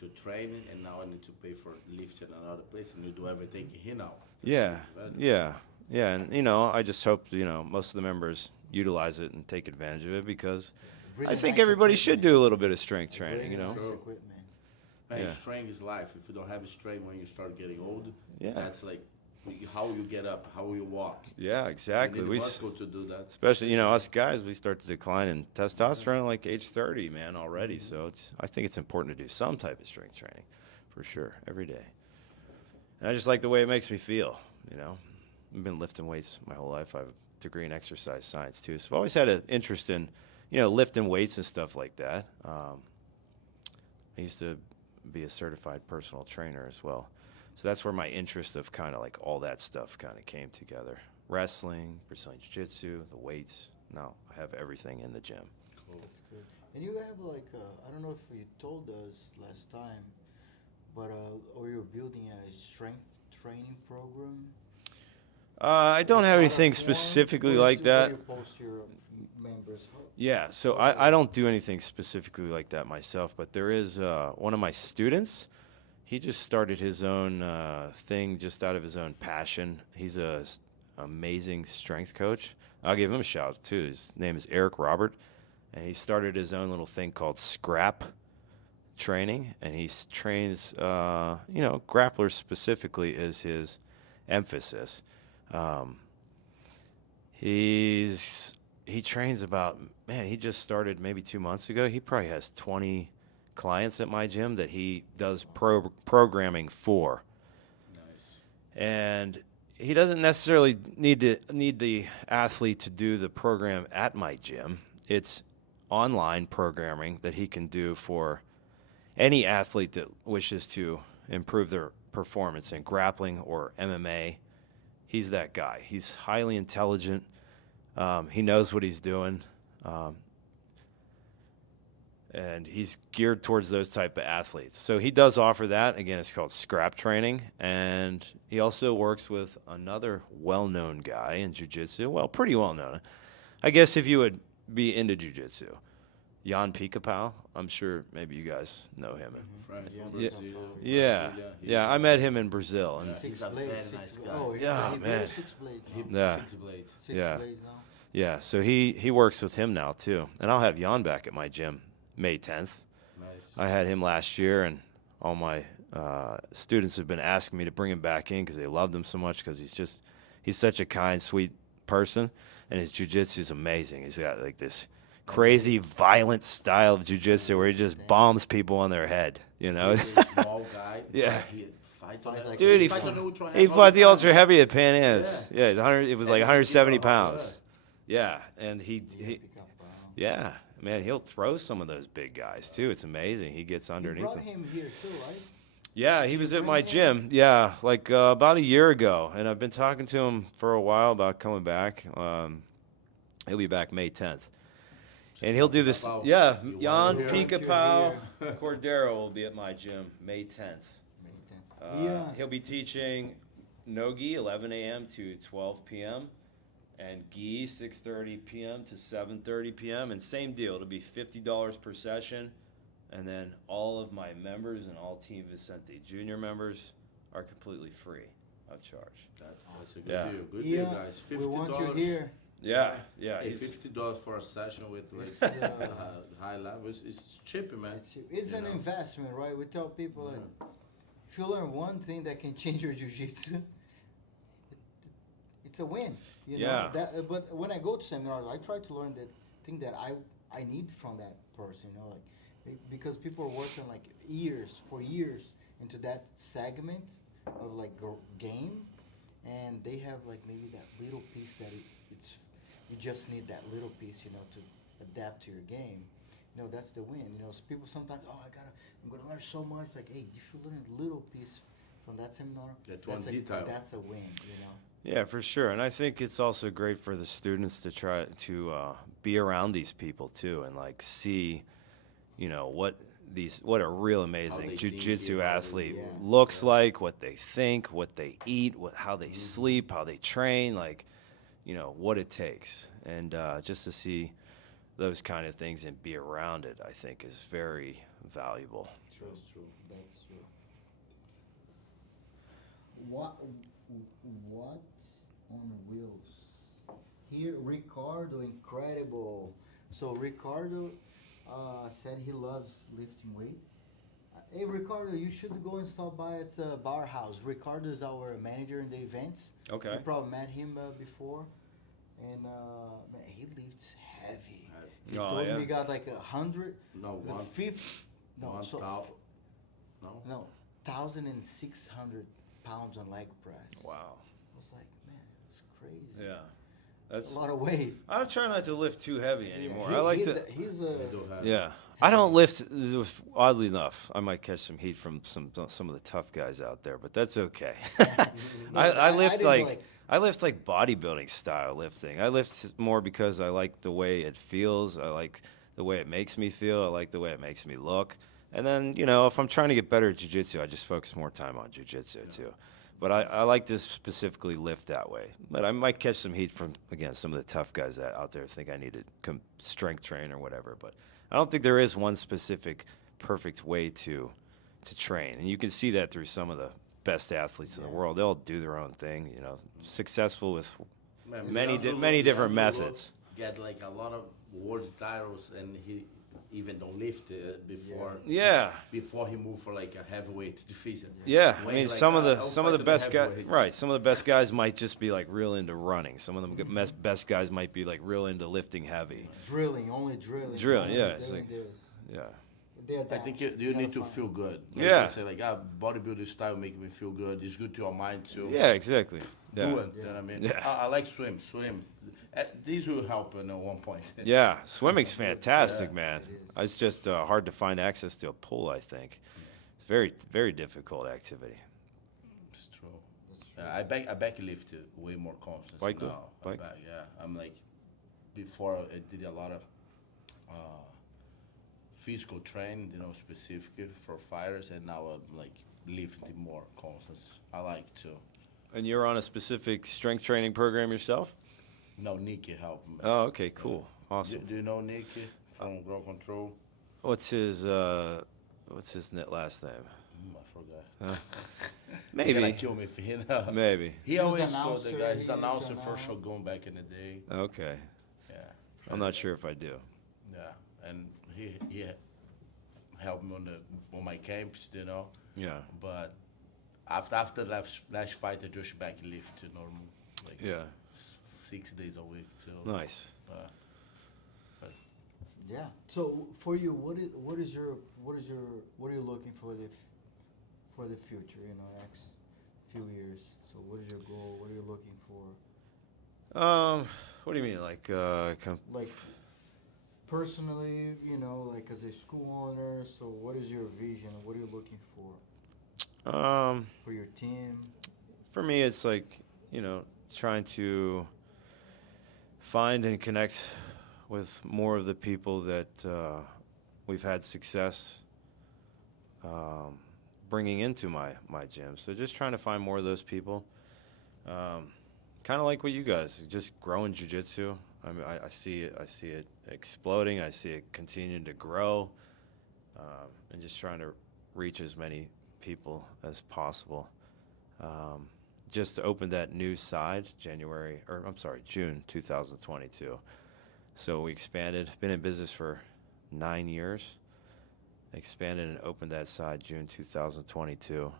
to train, and now I need to pay for lifting another place, and you do everything here now. Yeah, Value. yeah, and I just hope most of the members utilize it and take advantage of it because Really I think nice everybody should equipment. do a little bit of strength training. Really nice Sure. equipment. And Yeah. strength is life. If you don't have strength when you start getting old, Yeah. that's like how you get up, how you walk. Yeah, exactly. You We need s- muscle to do that. especially us guys, we start to decline in testosterone at like age 30, man, already. So I think it's important to do some type of strength training, for sure, every day. And I just like the way it makes me feel. I've been lifting weights my whole life. I have a degree in exercise science too, so I've always had an interest in, lifting weights and stuff like that. I used to be a certified personal trainer as well. So that's where my interest of kind of like all that stuff kind of came together. Wrestling, Brazilian Jiu-Jitsu, the weights. Now I have everything in the gym. That's good. And you have like I don't know if you told us last time, but or you're building a strength training program. I don't have anything Platform? specifically Where like you- that. where you post your members. Yeah, so I don't do anything specifically like that myself, but there is one of my students. He just started his own thing just out of his own passion. He's a amazing strength coach. I'll give him a shout out too. His name is Eric Robert, and he started his own little thing called Scrap Training, and he trains grapplers specifically is his emphasis. He trains about, man, he just started maybe 2 months ago. He probably has 20 clients at my gym that he does programming for. Nice. and he doesn't necessarily need the athlete to do the program at my gym. It's online programming that he can do for any athlete that wishes to improve their performance in grappling or MMA. He's that guy. He's highly intelligent. He knows what he's doing. And he's geared towards those type of athletes. So he does offer that. Again, it's called scrap training. And he also works with another well-known guy in jiu-jitsu. Well, pretty well-known. I guess if you would be into jiu-jitsu. Jan Picapau. I'm sure maybe you guys know him. Right. Yeah. Yeah. I met him in Brazil. And He's Six a blades, very six- nice guy. Oh, Yeah, he man. did six blades now. Yeah. Six blade. Six Yeah. blades now. yeah, so he works with him now too. And I'll have Jan back at my gym May 10th. Nice. I had him last year, and all my students have been asking me to bring him back in because they loved him so much because he's such a kind, sweet person, and his jiu-jitsu is amazing. He's got like this crazy, violent style of jiu-jitsu where he just bombs people on their head, you know? He's a small guy. Yeah. He fight Fight like Dude, he fight fought- on ultra He heavy all fought the time. ultra heavy at Pan Am's. Yeah. Yeah, it was like And he 170 did a lot of pounds. Yeah, and he yeah, man, he'll throw some of those big guys too. It's amazing. He gets You underneath brought them. him here too, right? Yeah, he was at my bring gym. Yeah, like about a year ago, and I've been talking to him for a while about coming back. He'll be back May 10th, and he'll do this. Picapau. Yeah, You Jan want to hear? Picapau Cordero will be at my gym May 10th. Yeah. He'll be teaching no-gi 11 a.m. to 12 p.m. and gi 6:30 p.m. to 7:30 p.m. And same deal, it'll be $50 per session. And then all of my members and all Team Vicente Junior members are completely free of charge. That's a good Yeah. deal. Good Yeah, deal, guys. we $50. want you here. Yeah. Hey, He's, $50 for a session with like Yeah. high level. It's cheap, man. It's You an know? investment, right? We tell people like, if you learn one thing that can change your jiu-jitsu, it's a win. You know? Yeah. But when I go to seminars, I try to learn the thing that I need from that person. You know, like because people are working like for years into that segment of like game, and they have like maybe that little piece that you just need that little piece, you know, to adapt to your game. You know, that's the win. You know, so people sometimes, I'm gonna learn so much. Like, hey, if you learn a little piece from that seminar, That one that's detail. that's a win. You know. yeah, for sure. And I think it's also great for the students to try to be around these people too and like see, you know, what a real amazing they jiu-jitsu think, athlete yeah. looks like, what they think, what they eat, how they sleep, how they train, like, you know, what it takes. And just to see those kind of things and be around it, I think is very valuable. That's true. What on the wheels? Here, Ricardo, incredible. So Ricardo said he loves lifting weight. Hey Ricardo, you should go and stop by at Bar House. Ricardo is our manager in the events. Okay. You probably met him before, and man, he lifts heavy. He Oh, told yeah? me he got like 100. No, the one. fifth. No, One so thou- No. no, 1,600 pounds on leg press. Wow. I was like, man, that's crazy. Yeah. That's That's a lot of weight. I try not to lift too heavy anymore. Yeah, I like he- to He's We a. do have- Yeah. I don't lift. Oddly enough, I might catch some heat from some of the tough guys out there, but that's okay. I lift didn't I lift like bodybuilding style lifting. I lift more because I like the way it feels. I like the way it makes me feel. I like the way it makes me look. And then, you know, if I'm trying to get better at jiu-jitsu, I just focus more time on jiu-jitsu too. But I like to specifically lift that way. But I might catch some heat from, again, some of the tough guys that out there think I need to strength train or whatever. But I don't think there is one specific perfect way to train. And you can see that through some of the best athletes in the world. They'll do their own thing, you know, successful with Man, many Leandro different Leandro methods. Get like a lot of world titles, and he even don't lift before. Yeah. Before he moved for like a heavyweight division. Yeah, I When mean he's like, some of the I'll some fight of the in best guys, heavyweights. right? Some of the best guys might just be like real into running. Some of them best guys might be like real into lifting heavy. Drilling, only drilling. Drilling, only yeah, it's doing like- this. Yeah, they adapt. I think you gotta need to find- feel good. Like Yeah. You say like, bodybuilding style make me feel good. It's good to your mind too. Yeah, exactly. Yeah. Do it. You know what I mean? Yeah. I like swim. These will help at one point. Yeah, swimming's fantastic, Yeah. man. It is. It's just hard to find access to a pool, I think. It's very, very difficult activity. It's true. I back lift way more constant Bike lift? now. Bike? Back, yeah. I'm like, before I did a lot of physical training, specifically for fighters, and now I'm like lifting more constant. I like to. And you're on a specific strength training program yourself? No, Nicky helped me. Oh, okay, cool. Awesome. Do you know Nicky from Grow Control? What's his net last name? I forgot. Maybe. You're gonna kill me if you know. Maybe. He was always announcer, called the guy. He's he was announcer for announcer. Shogun back in the day. Okay. Yeah. I'm not sure if I do. Yeah, and he helped me on my camps, Yeah. But after last fight, I just back lift to normal, like Yeah. 6 days a week. So Nice. Yeah. So for you, what are you looking for the future? Next few years. So what is your goal? What are you looking for? What do you mean, like, Like personally, like as a school owner. So what is your vision? What are you looking for your team? For me, it's like, trying to find and connect with more of the people that we've had success bringing into my gym. So just trying to find more of those people. Kind of like what you guys, just growing jiu-jitsu. I mean, I see it exploding. I see it continuing to grow, and just trying to reach as many people as possible. Just opened that new side June 2022. So we expanded, been in business for 9 years, expanded and opened that side June 2022.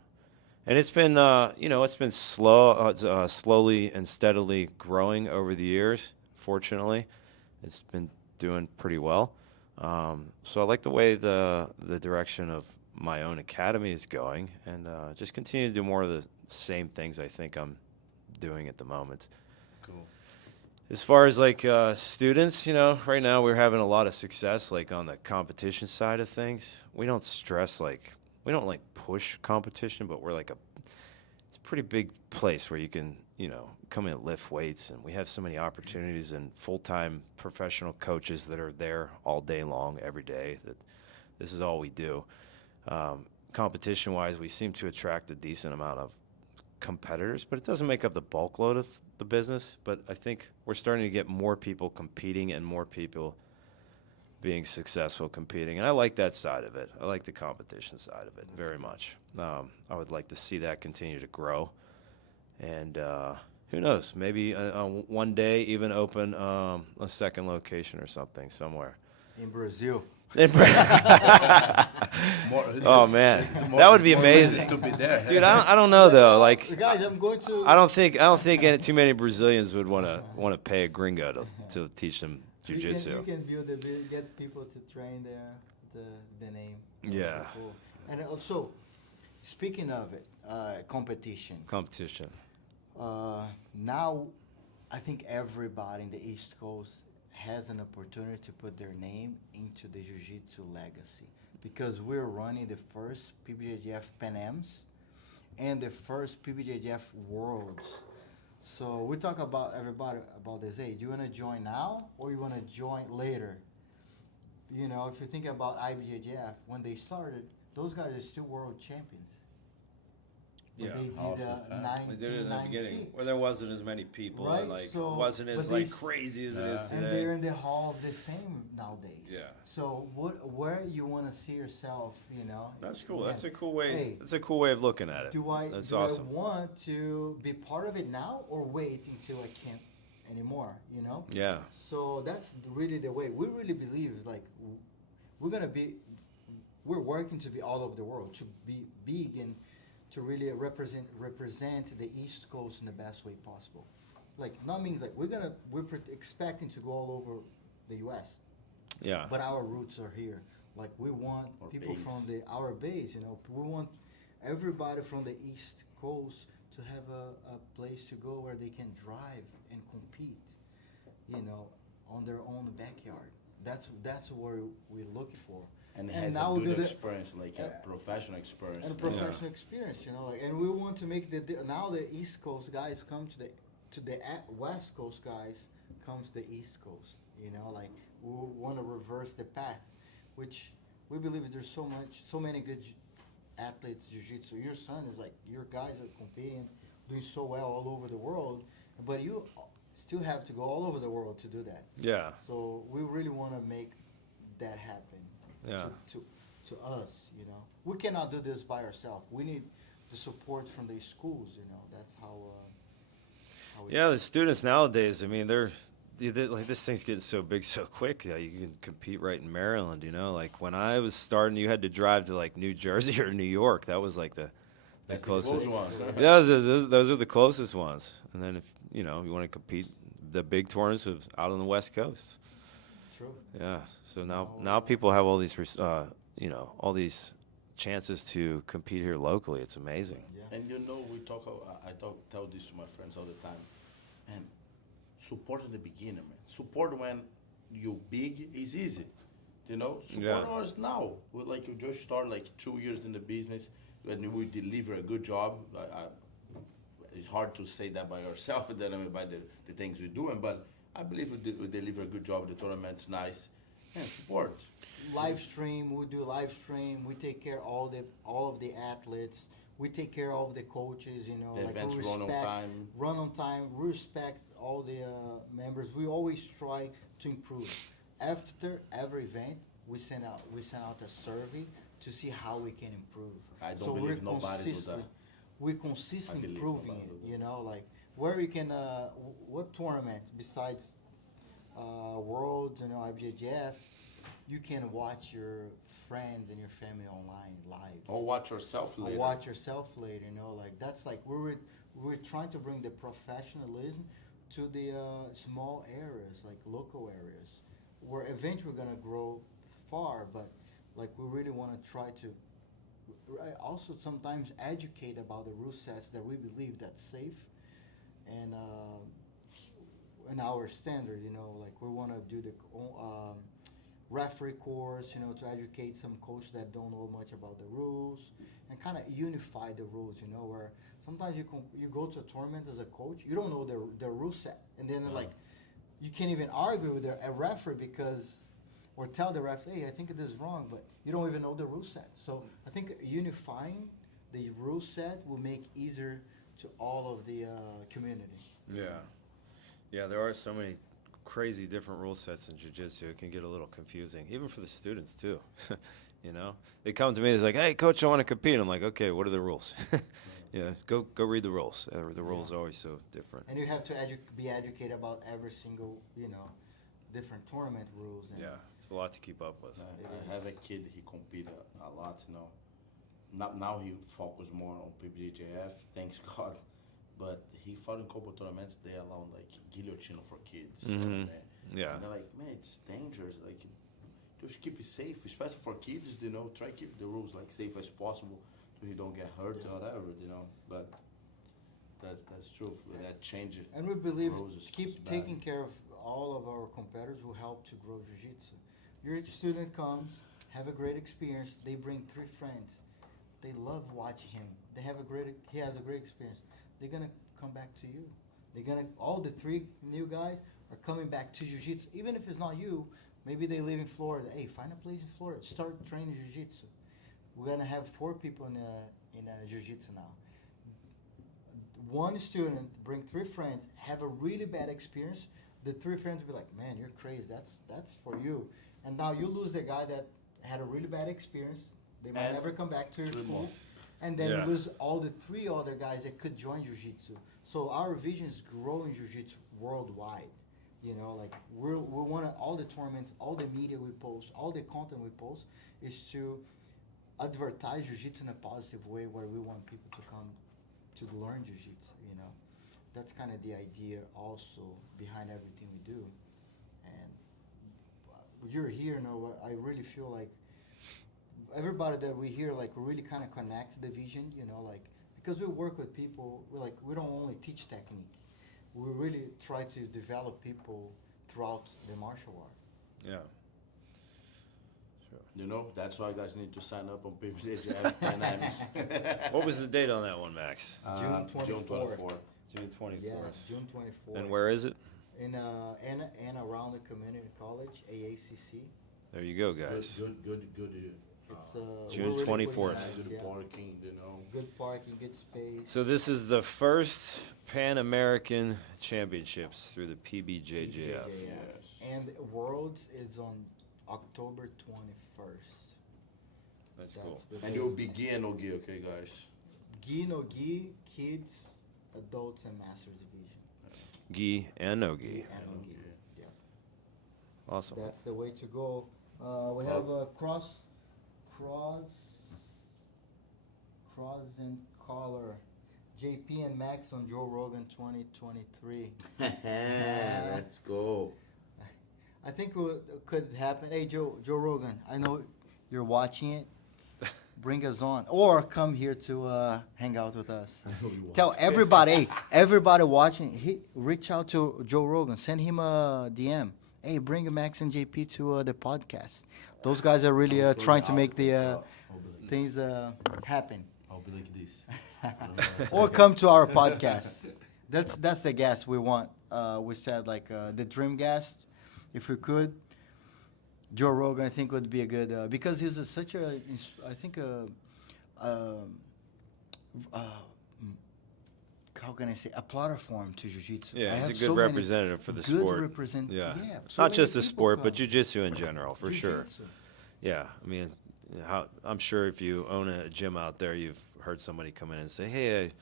And it's been, it's been slowly and steadily growing over the years. Fortunately, it's been doing pretty well. So I like the way the direction of my own academy is going, and just continue to do more of the same things I think I'm doing at the moment. Cool. As far as like students, right now we're having a lot of success like on the competition side of things. We don't stress we don't push competition, but it's a pretty big place where you can, come in and lift weights, and we have so many opportunities and full-time professional coaches that are there all day long, every day, that this is all we do. Competition-wise, we seem to attract a decent amount of competitors, but it doesn't make up the bulk load of the business. But I think we're starting to get more people competing and more people being successful competing, and I like that side of it. I like the competition side of it very much. I would like to see that continue to grow, and who knows, maybe one day even open a second location or something somewhere. In Brazil. Oh man, that would be amazing, To be there. dude. I don't know though. Like, Guys, I'm going to. I don't think too many Brazilians would want to pay a gringo to teach them jiu-jitsu. You can get people to train the name. Yeah. Cool. And also, speaking of it, competition. Competition. Now, I think everybody in the East Coast has an opportunity to put their name into the Jiu-Jitsu legacy, because we're running the first PBJJF Pan Ams and the first PBJJF Worlds. So we talk about everybody about this. Hey, do you want to join now or you want to join later? If you think about IBJJF, when they started, those guys are still world champions. But Yeah. they did Off the fan. We did it in the 1996. beginning, where there wasn't as many people, Right, and so- wasn't as but they crazy as it is Yeah. today. And they're in the Hall of the Fame nowadays. Yeah. So where you want to see yourself, That's cool. Man, That's a cool way. hey, That's a cool way of looking at it. That's awesome. I want to be part of it now or wait until I can't anymore, Yeah. So that's really the way. We really believe we're working to be all over the world, to be big and to really represent the East Coast in the best way possible. Not means we're expecting to go all over the U.S. Yeah. But our roots are here. Like we want Or people base. from our base, you know, we want everybody from the East Coast to have a place to go where they can drive and compete, you know, on their own backyard. That's what we're looking for. And And has now a we do good the- experience, like a professional experience. And a professional experience, you know, like, and we want to make now the East Coast guys come to the West Coast guys comes the East Coast, you know, like we want to reverse the path, which we believe there's so many good athletes jiu-jitsu. Your son is like, your guys are competing, doing so well all over the world, but you still have to go all over the world to do that. Yeah. So we really want to make that happen. Yeah. To us, you know, we cannot do this by ourselves. We need the support from the schools. You know, that's how. We Yeah, the students nowadays, I mean, they're like, this thing's getting so big so quick. Yeah, you can compete right in Maryland, you know. Like when I was starting, you had to drive to like New Jersey or New York. That was like the That's the closest. close ones. Yeah, those are the closest ones. And then if you want to compete, the big tournaments was out on the West Coast. True. Yeah. So now people have all these all these chances to compete here locally. It's amazing. Yeah. And tell this to my friends all the time. And support in the beginning, man. Support when you big is easy. You know, support Yeah. us now. Like you just start like 2 years in the business, and we deliver a good job. It's hard to say that by yourself, but then I mean by the things we're doing. But I believe we deliver a good job. The tournament's nice, and support. Live stream. We do live stream. We take care of all of the athletes. We take care of the coaches. You know, The like events we run on respect, time. Run on time. We respect all the members. We always try to improve. After every event, we send out a survey to see how we can improve. I don't believe nobody do that. We're I consistently believe improving nobody it. do that. You know, like where you can, what tournament besides Worlds, you know, IBJJF, you can watch your friends and your family online live. Or watch yourself Or later. watch yourself later, you know, like that's like we're trying to bring the professionalism to the small areas, like local areas, where eventually we're gonna grow far, but like we really want to try to also sometimes educate about the rule sets that we believe that's safe and our standard, you know, like we want to do the referee course, you know, to educate some coaches that don't know much about the rules and kind of unify the rules, you know, where sometimes you go to a tournament as a coach, you don't know the rule set, and then like you can't even argue with a referee or tell the refs, hey, I think this is wrong, but you don't even know the rule set. So I think unifying the rule set will make easier to all of the community. Yeah. Yeah, there are so many crazy different rule sets in jiu-jitsu. It can get a little confusing, even for the students too. You know, they come to me, it's like, hey, coach, I want to compete. I'm like, okay, what are the rules? Yeah, go read the rules. The rules are always so different. And you have to be educated about every single, you know, different tournament rules. And Yeah, it's a lot to keep up with. I have a kid. He competed a lot. You know, now he focus more on PBJJF. Thanks God. But he fought in couple tournaments. They allow like guillotine for kids. Mhm. Yeah. And they're like, man, it's dangerous. Like, just keep it safe, especially for kids. You know, try keep the rules like safe as possible, so he don't get hurt or whatever. You know, but that's true. That changes. And we believe rules is keep bad. taking care of all of our competitors will help to grow jiu-jitsu. Your student comes, have a great experience. They bring 3 friends. They love watching him. He has a great experience. They're gonna come back to you. All the 3 new guys are coming back to jiu-jitsu. Even if it's not you, maybe they live in Florida. Hey, find a place in Florida. Start training jiu-jitsu. We're gonna have 4 people in jiu-jitsu now. One student bring 3 friends, have a really bad experience. The 3 friends will be like, man, you're crazy. That's for you. And now you lose the guy that had a really bad experience. They might And never come back to your 3 school. more. And then Yeah. you lose all the 3 other guys that could join jiu-jitsu. So our vision is growing jiu-jitsu worldwide. You know, like we want all the tournaments, all the media we post, all the content we post is to advertise jiu-jitsu in a positive way, where we want people to come to learn jiu-jitsu. You know, that's kind of the idea also behind everything we do. And you're here, you know, I really feel like everybody that we hear, like, really kind of connect the vision, you know, like, because we work with people, we don't only teach technique. We really try to develop people throughout the martial art. Yeah. You know, that's why you guys need to sign up on PBJJF Dynamics. What was the date on that one, Max? June June 24th. 24th. June 24th. Yeah, June 24th. And where is it? In and around the community college, AACC. There you go, guys. Good. It's June we're really putting 24th. nice, Good yeah. parking, you know. Good parking, good space. So this is the first Pan American Championships through the PBJJF. Yes. And Worlds is on October 21st. That's cool. the And date. it will be gi and no gi, okay, guys? Gi, no gi, kids, adults, and masters division. Gi and no gi. And no gi. Yeah. Awesome. That's the way to go. We have a cross and collar. JP and Max on Joe Rogan 2023. Let's go. I think it could happen. Hey, Joe Rogan, I know you're watching it. Bring us on, or come here to hang out with us. Tell everybody, hey, everybody watching, reach out to Joe Rogan. Send him a DM. Hey, bring Max and JP to the podcast. Those guys are really trying to make the things happen. I'll be like this. Or come to our podcast. That's the guest we want. We said like the dream guest, if we could. Joe Rogan, I think, would be a good because he's such a, I think how can I say, a platform to jiu-jitsu. Yeah, I he's a have good so many representative for the good sport. Yeah, so Not many just the people sport, but come. jiu-jitsu in general, for sure. Jiu-jitsu. Yeah, I mean, I'm sure if you own a gym out there, you've heard somebody come in and say, "Hey,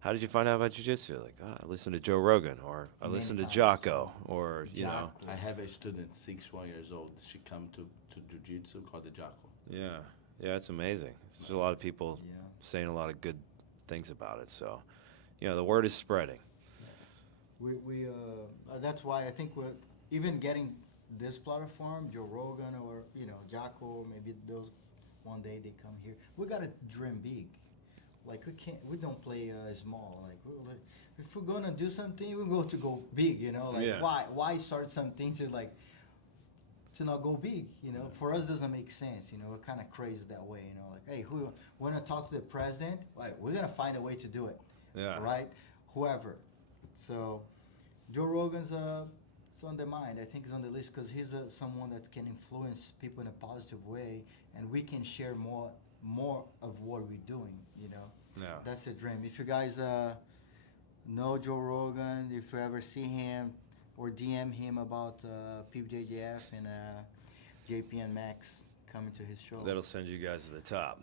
how did you find out about jiu-jitsu?" Like, I listened to Joe Rogan, or I Many listened to times. Jocko, or you know. I have a student, 61 years old. She come to jiu-jitsu called the Jocko. Yeah, it's amazing. There's a lot of people Yeah. saying a lot of good things about it. So, you know, the word is spreading. We that's why I think we're even getting this platform, Joe Rogan or Jocko, maybe those one day they come here. We gotta dream big. Like we don't play small. Like if we're gonna do something, we go big. Like Yeah. why start something to not go big? For us doesn't make sense. We're kind of crazy that way. Like hey, who wanna talk to the president? Like we're gonna find a way to do it. Yeah. Right. Whoever. So, Joe Rogan's it's on the mind. I think it's on the list because he's someone that can influence people in a positive way, and we can share more of what we're doing. Yeah. That's the dream. If you guys know Joe Rogan, if you ever see him or DM him about PBJJF and JP and Max coming to his show, That'll send you guys to the top.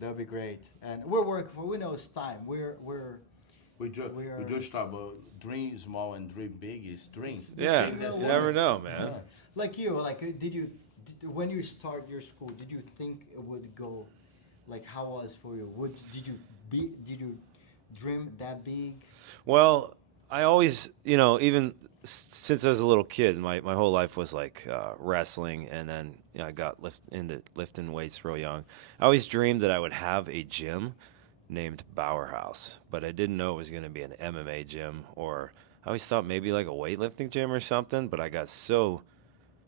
that'll be great. And we're working for. We know it's time. We just talk about dream small and dream big is dreams. Yeah, same you way. never know, man. Yeah. Like when you start your school, did you think it would go, like how was for you? Did you dream that big? Well, I always, even since I was a little kid, my whole life was like wrestling, and then I got into lifting weights real young. I always dreamed that I would have a gym named Bauerhaus, but I didn't know it was going to be an MMA gym, or I always thought maybe like a weightlifting gym or something, but I got so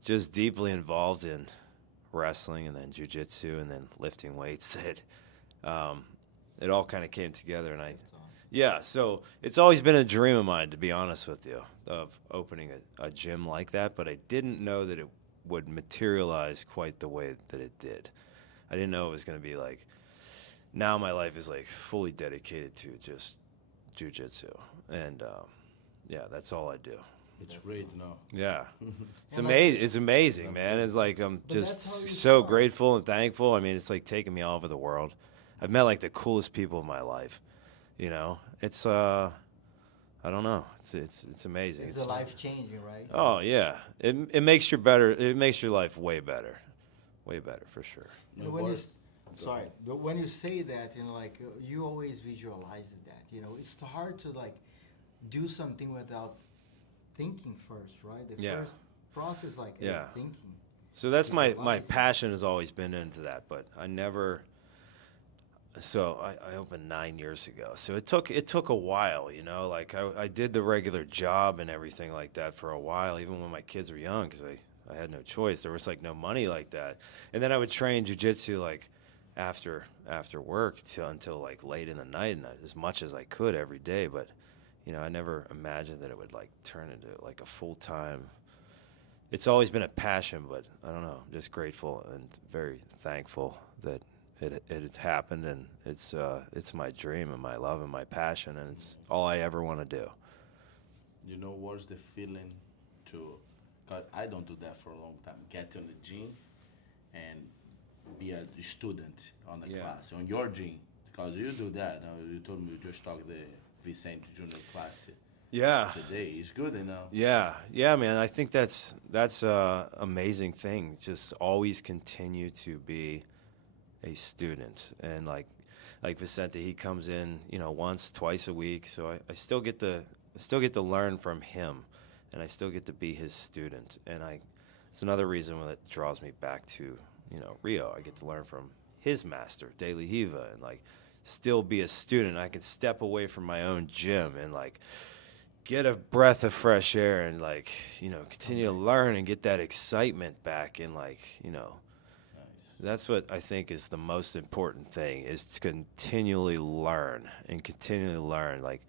just deeply involved in wrestling and then jiu-jitsu and then lifting weights that it all kind of came together. And so it's always been a dream of mine, to be honest with you, of opening a gym like that, but I didn't know that it would materialize quite the way that it did. I didn't know it was going to be like, now my life is like fully dedicated to just jiu-jitsu, and that's all I do. It's great now. Yeah, it's And amazing. It's amazing, man. It's like I'm But that's how just you so start. grateful and thankful. I mean, it's like taking me all over the world. I've met like the coolest people of my life. It's I don't know. It's amazing. It's life changing, right? Oh yeah, it makes you better. It makes your life way better for sure. But when you say that, you always visualize that. It's hard to do something without thinking first, right? The Yeah. first process, Yeah. thinking. So that's my Visualize it. passion has always been into that, but I never. So I opened 9 years ago. So it took a while, you know. Like I did the regular job and everything like that for a while, even when my kids were young, because I had no choice. There was like no money like that, and then I would train jiu-jitsu like after work until like late in the night, and as much as I could every day. But you know, I never imagined that it would like turn into like a full-time. It's always been a passion, but I don't know. I'm just grateful and very thankful that it happened, and it's my dream and my love and my passion, and it's all I ever want to do. You know what's the feeling to? Cause I don't do that for a long time. Get in the gym and be a student on the class on your gym, because you do that. You told me you just talked the Vicente Junior class. Yeah. Today it's good, you know. Yeah, man. I think that's amazing thing. Just always continue to be a student, and like Vicente, he comes in, you know, once, twice a week, so I still get to learn from him, and I still get to be his student, and it's another reason that draws me back to, you know, Rio. I get to learn from his master, De La Eva, and like still be a student. I can step away from my own gym and like get a breath of fresh air and like, you know, continue to learn and get that excitement back, and like, you know. That's what I think is the most important thing, is to continually learn and continually learn. Like,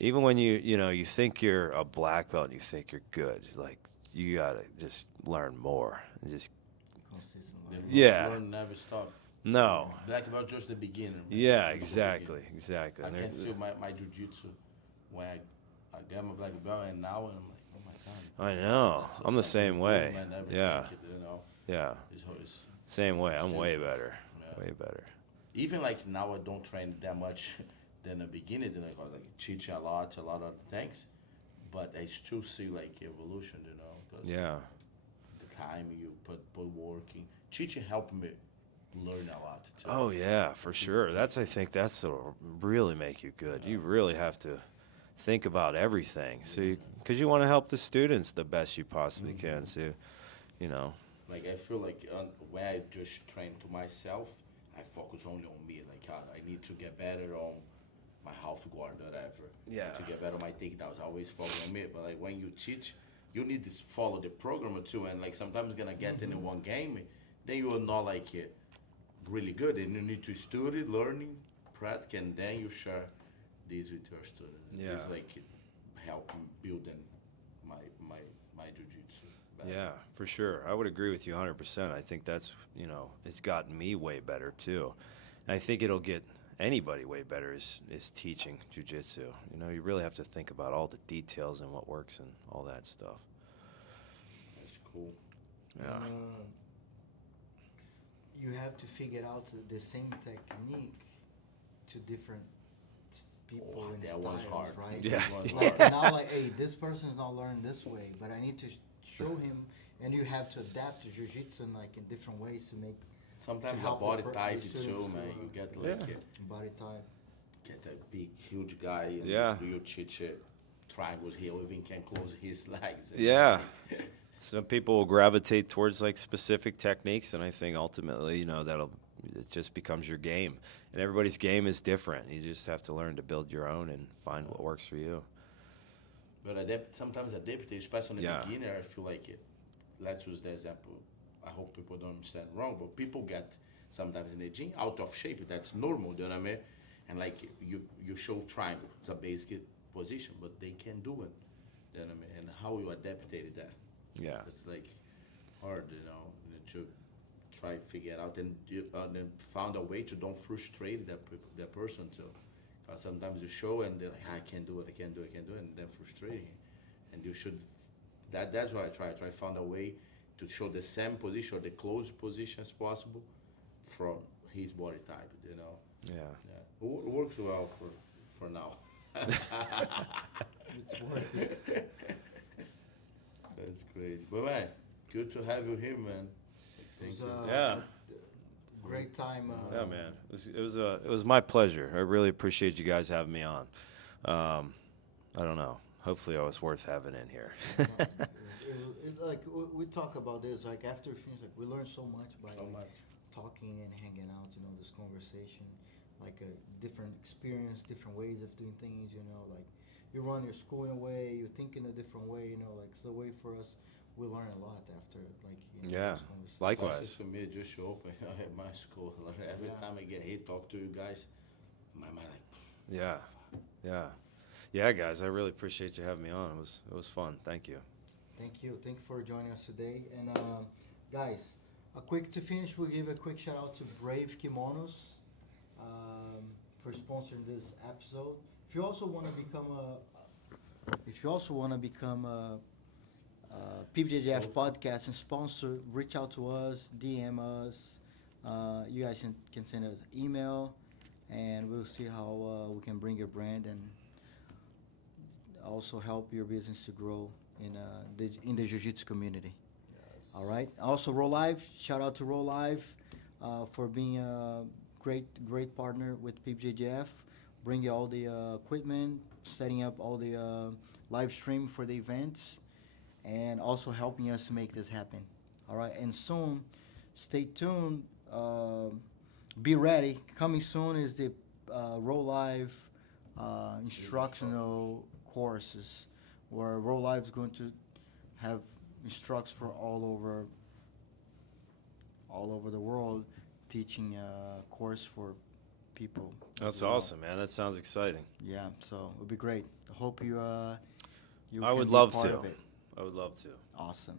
even when you think you're a black belt and you think you're good, like, you gotta just learn more and just. Consistently. Yeah. Learn never stop. No. Black belt just the beginner. Yeah, exactly. Exactly. I And can there's- see my jiu-jitsu when I got my black belt, and now I'm like, oh my god. I know. That's I'm the that's same way. improvement, everything, Yeah. You know, Yeah. it's Same way. I'm way different. better. Yeah. Way better. even like now I don't train that much than the beginning. Then I got like teaching a lot of things, but I still see like evolution, you know. 'Cause Yeah. the time you put working, teaching helped me learn a lot too. Oh yeah, for sure. I think that's what'll really make you good. You really have to think about everything. So because you want to help the students the best you possibly can. So, you know. Like I feel like when I just train to myself, I focus only on me. Like I need to get better on my half guard, whatever. Yeah. To get better on my takedowns, I always focus on me. But like when you teach, you need to follow the program too. And like sometimes you're gonna get in one game, then you will not like it really good. And you need to study, learning, practice, and then you share these with your students. Yeah. It's like helping building my jiu-jitsu. better. Yeah, for sure. I would agree with you 100%. I think that's, it's gotten me way better too. And I think it'll get anybody way better is teaching jiu-jitsu. You really have to think about all the details and what works and all that stuff. That's cool. Yeah. You have to figure out the same technique to different people Oh, and that styles, one's hard. right? Yeah. That one's Like hard. now, like, hey, this person's not learning this way, but I need to show him, and you have to adapt to jiu-jitsu in different ways to make Sometimes to the help body the type students too, to, man. You get like Yeah. body type. get a big, huge guy, and Yeah. you teach triangles. He even can close his legs. Yeah. Some people will gravitate towards like specific techniques, and I think ultimately, it just becomes your game. And everybody's game is different. You just have to learn to build your own and find what works for you. But sometimes adapt, especially on the Yeah. beginner, I feel like it. Let's use the example. I hope people don't understand wrong, but people get sometimes in the gym out of shape. That's normal, you know what I mean? And like you show triangle, it's a basic position, but they can do it, you know what I mean? And how you adapted that. Yeah. It's like hard, to try to figure it out, and then found a way to don't frustrate that person too. Sometimes you show and they're like, I can't do it, and then frustrating. And you should. That's what I try. I try to find a way to show the same position or the close position as possible from his body type. Yeah. Yeah, it works well for now. It's working. That's crazy, but man, good to have you here, man. Thank It you. was, Yeah. Great time. Yeah, man. It was my pleasure. I really appreciate you guys having me on. I don't know. Hopefully, I was worth having in here. Like like we talk about this. Like after we finish, like we learn so much by So much. talking and hanging out. You know, this conversation, like a different experience, different ways of doing things. You know, like you run your school in a way, you think in a different way. You know, like it's the way for us. We learn a lot after like Yeah, this conversation. likewise. That's just for me, just show open at my school. Every Yeah. time I get here, talk to you guys, my mind like, Yeah, yeah, guys. I really appreciate you having me on. It was fun. Thank you. Thank you for joining us today. And guys, to finish, we'll give a quick shout out to Brave Kimonos for sponsoring this episode. If you also want to become a PBJJF podcast and sponsor, reach out to us, DM us. You guys can send us email, and we'll see how we can bring your brand and also help your business to grow in the Jiu-Jitsu community. Yes. All right. Also, Roll Live. Shout out to Roll Live for being a great partner with PBJJF, bringing all the equipment, setting up all the live stream for the events, and also helping us to make this happen. All right. And soon, stay tuned. Be ready. Coming soon is the Roll Live instructional courses, where Roll Live is going to have instructors for all over the world, teaching a course for people. That's as well. awesome, man. That sounds exciting. Yeah, so it'll be great. I hope you. I can would be love part to. of it. I would love to. Awesome.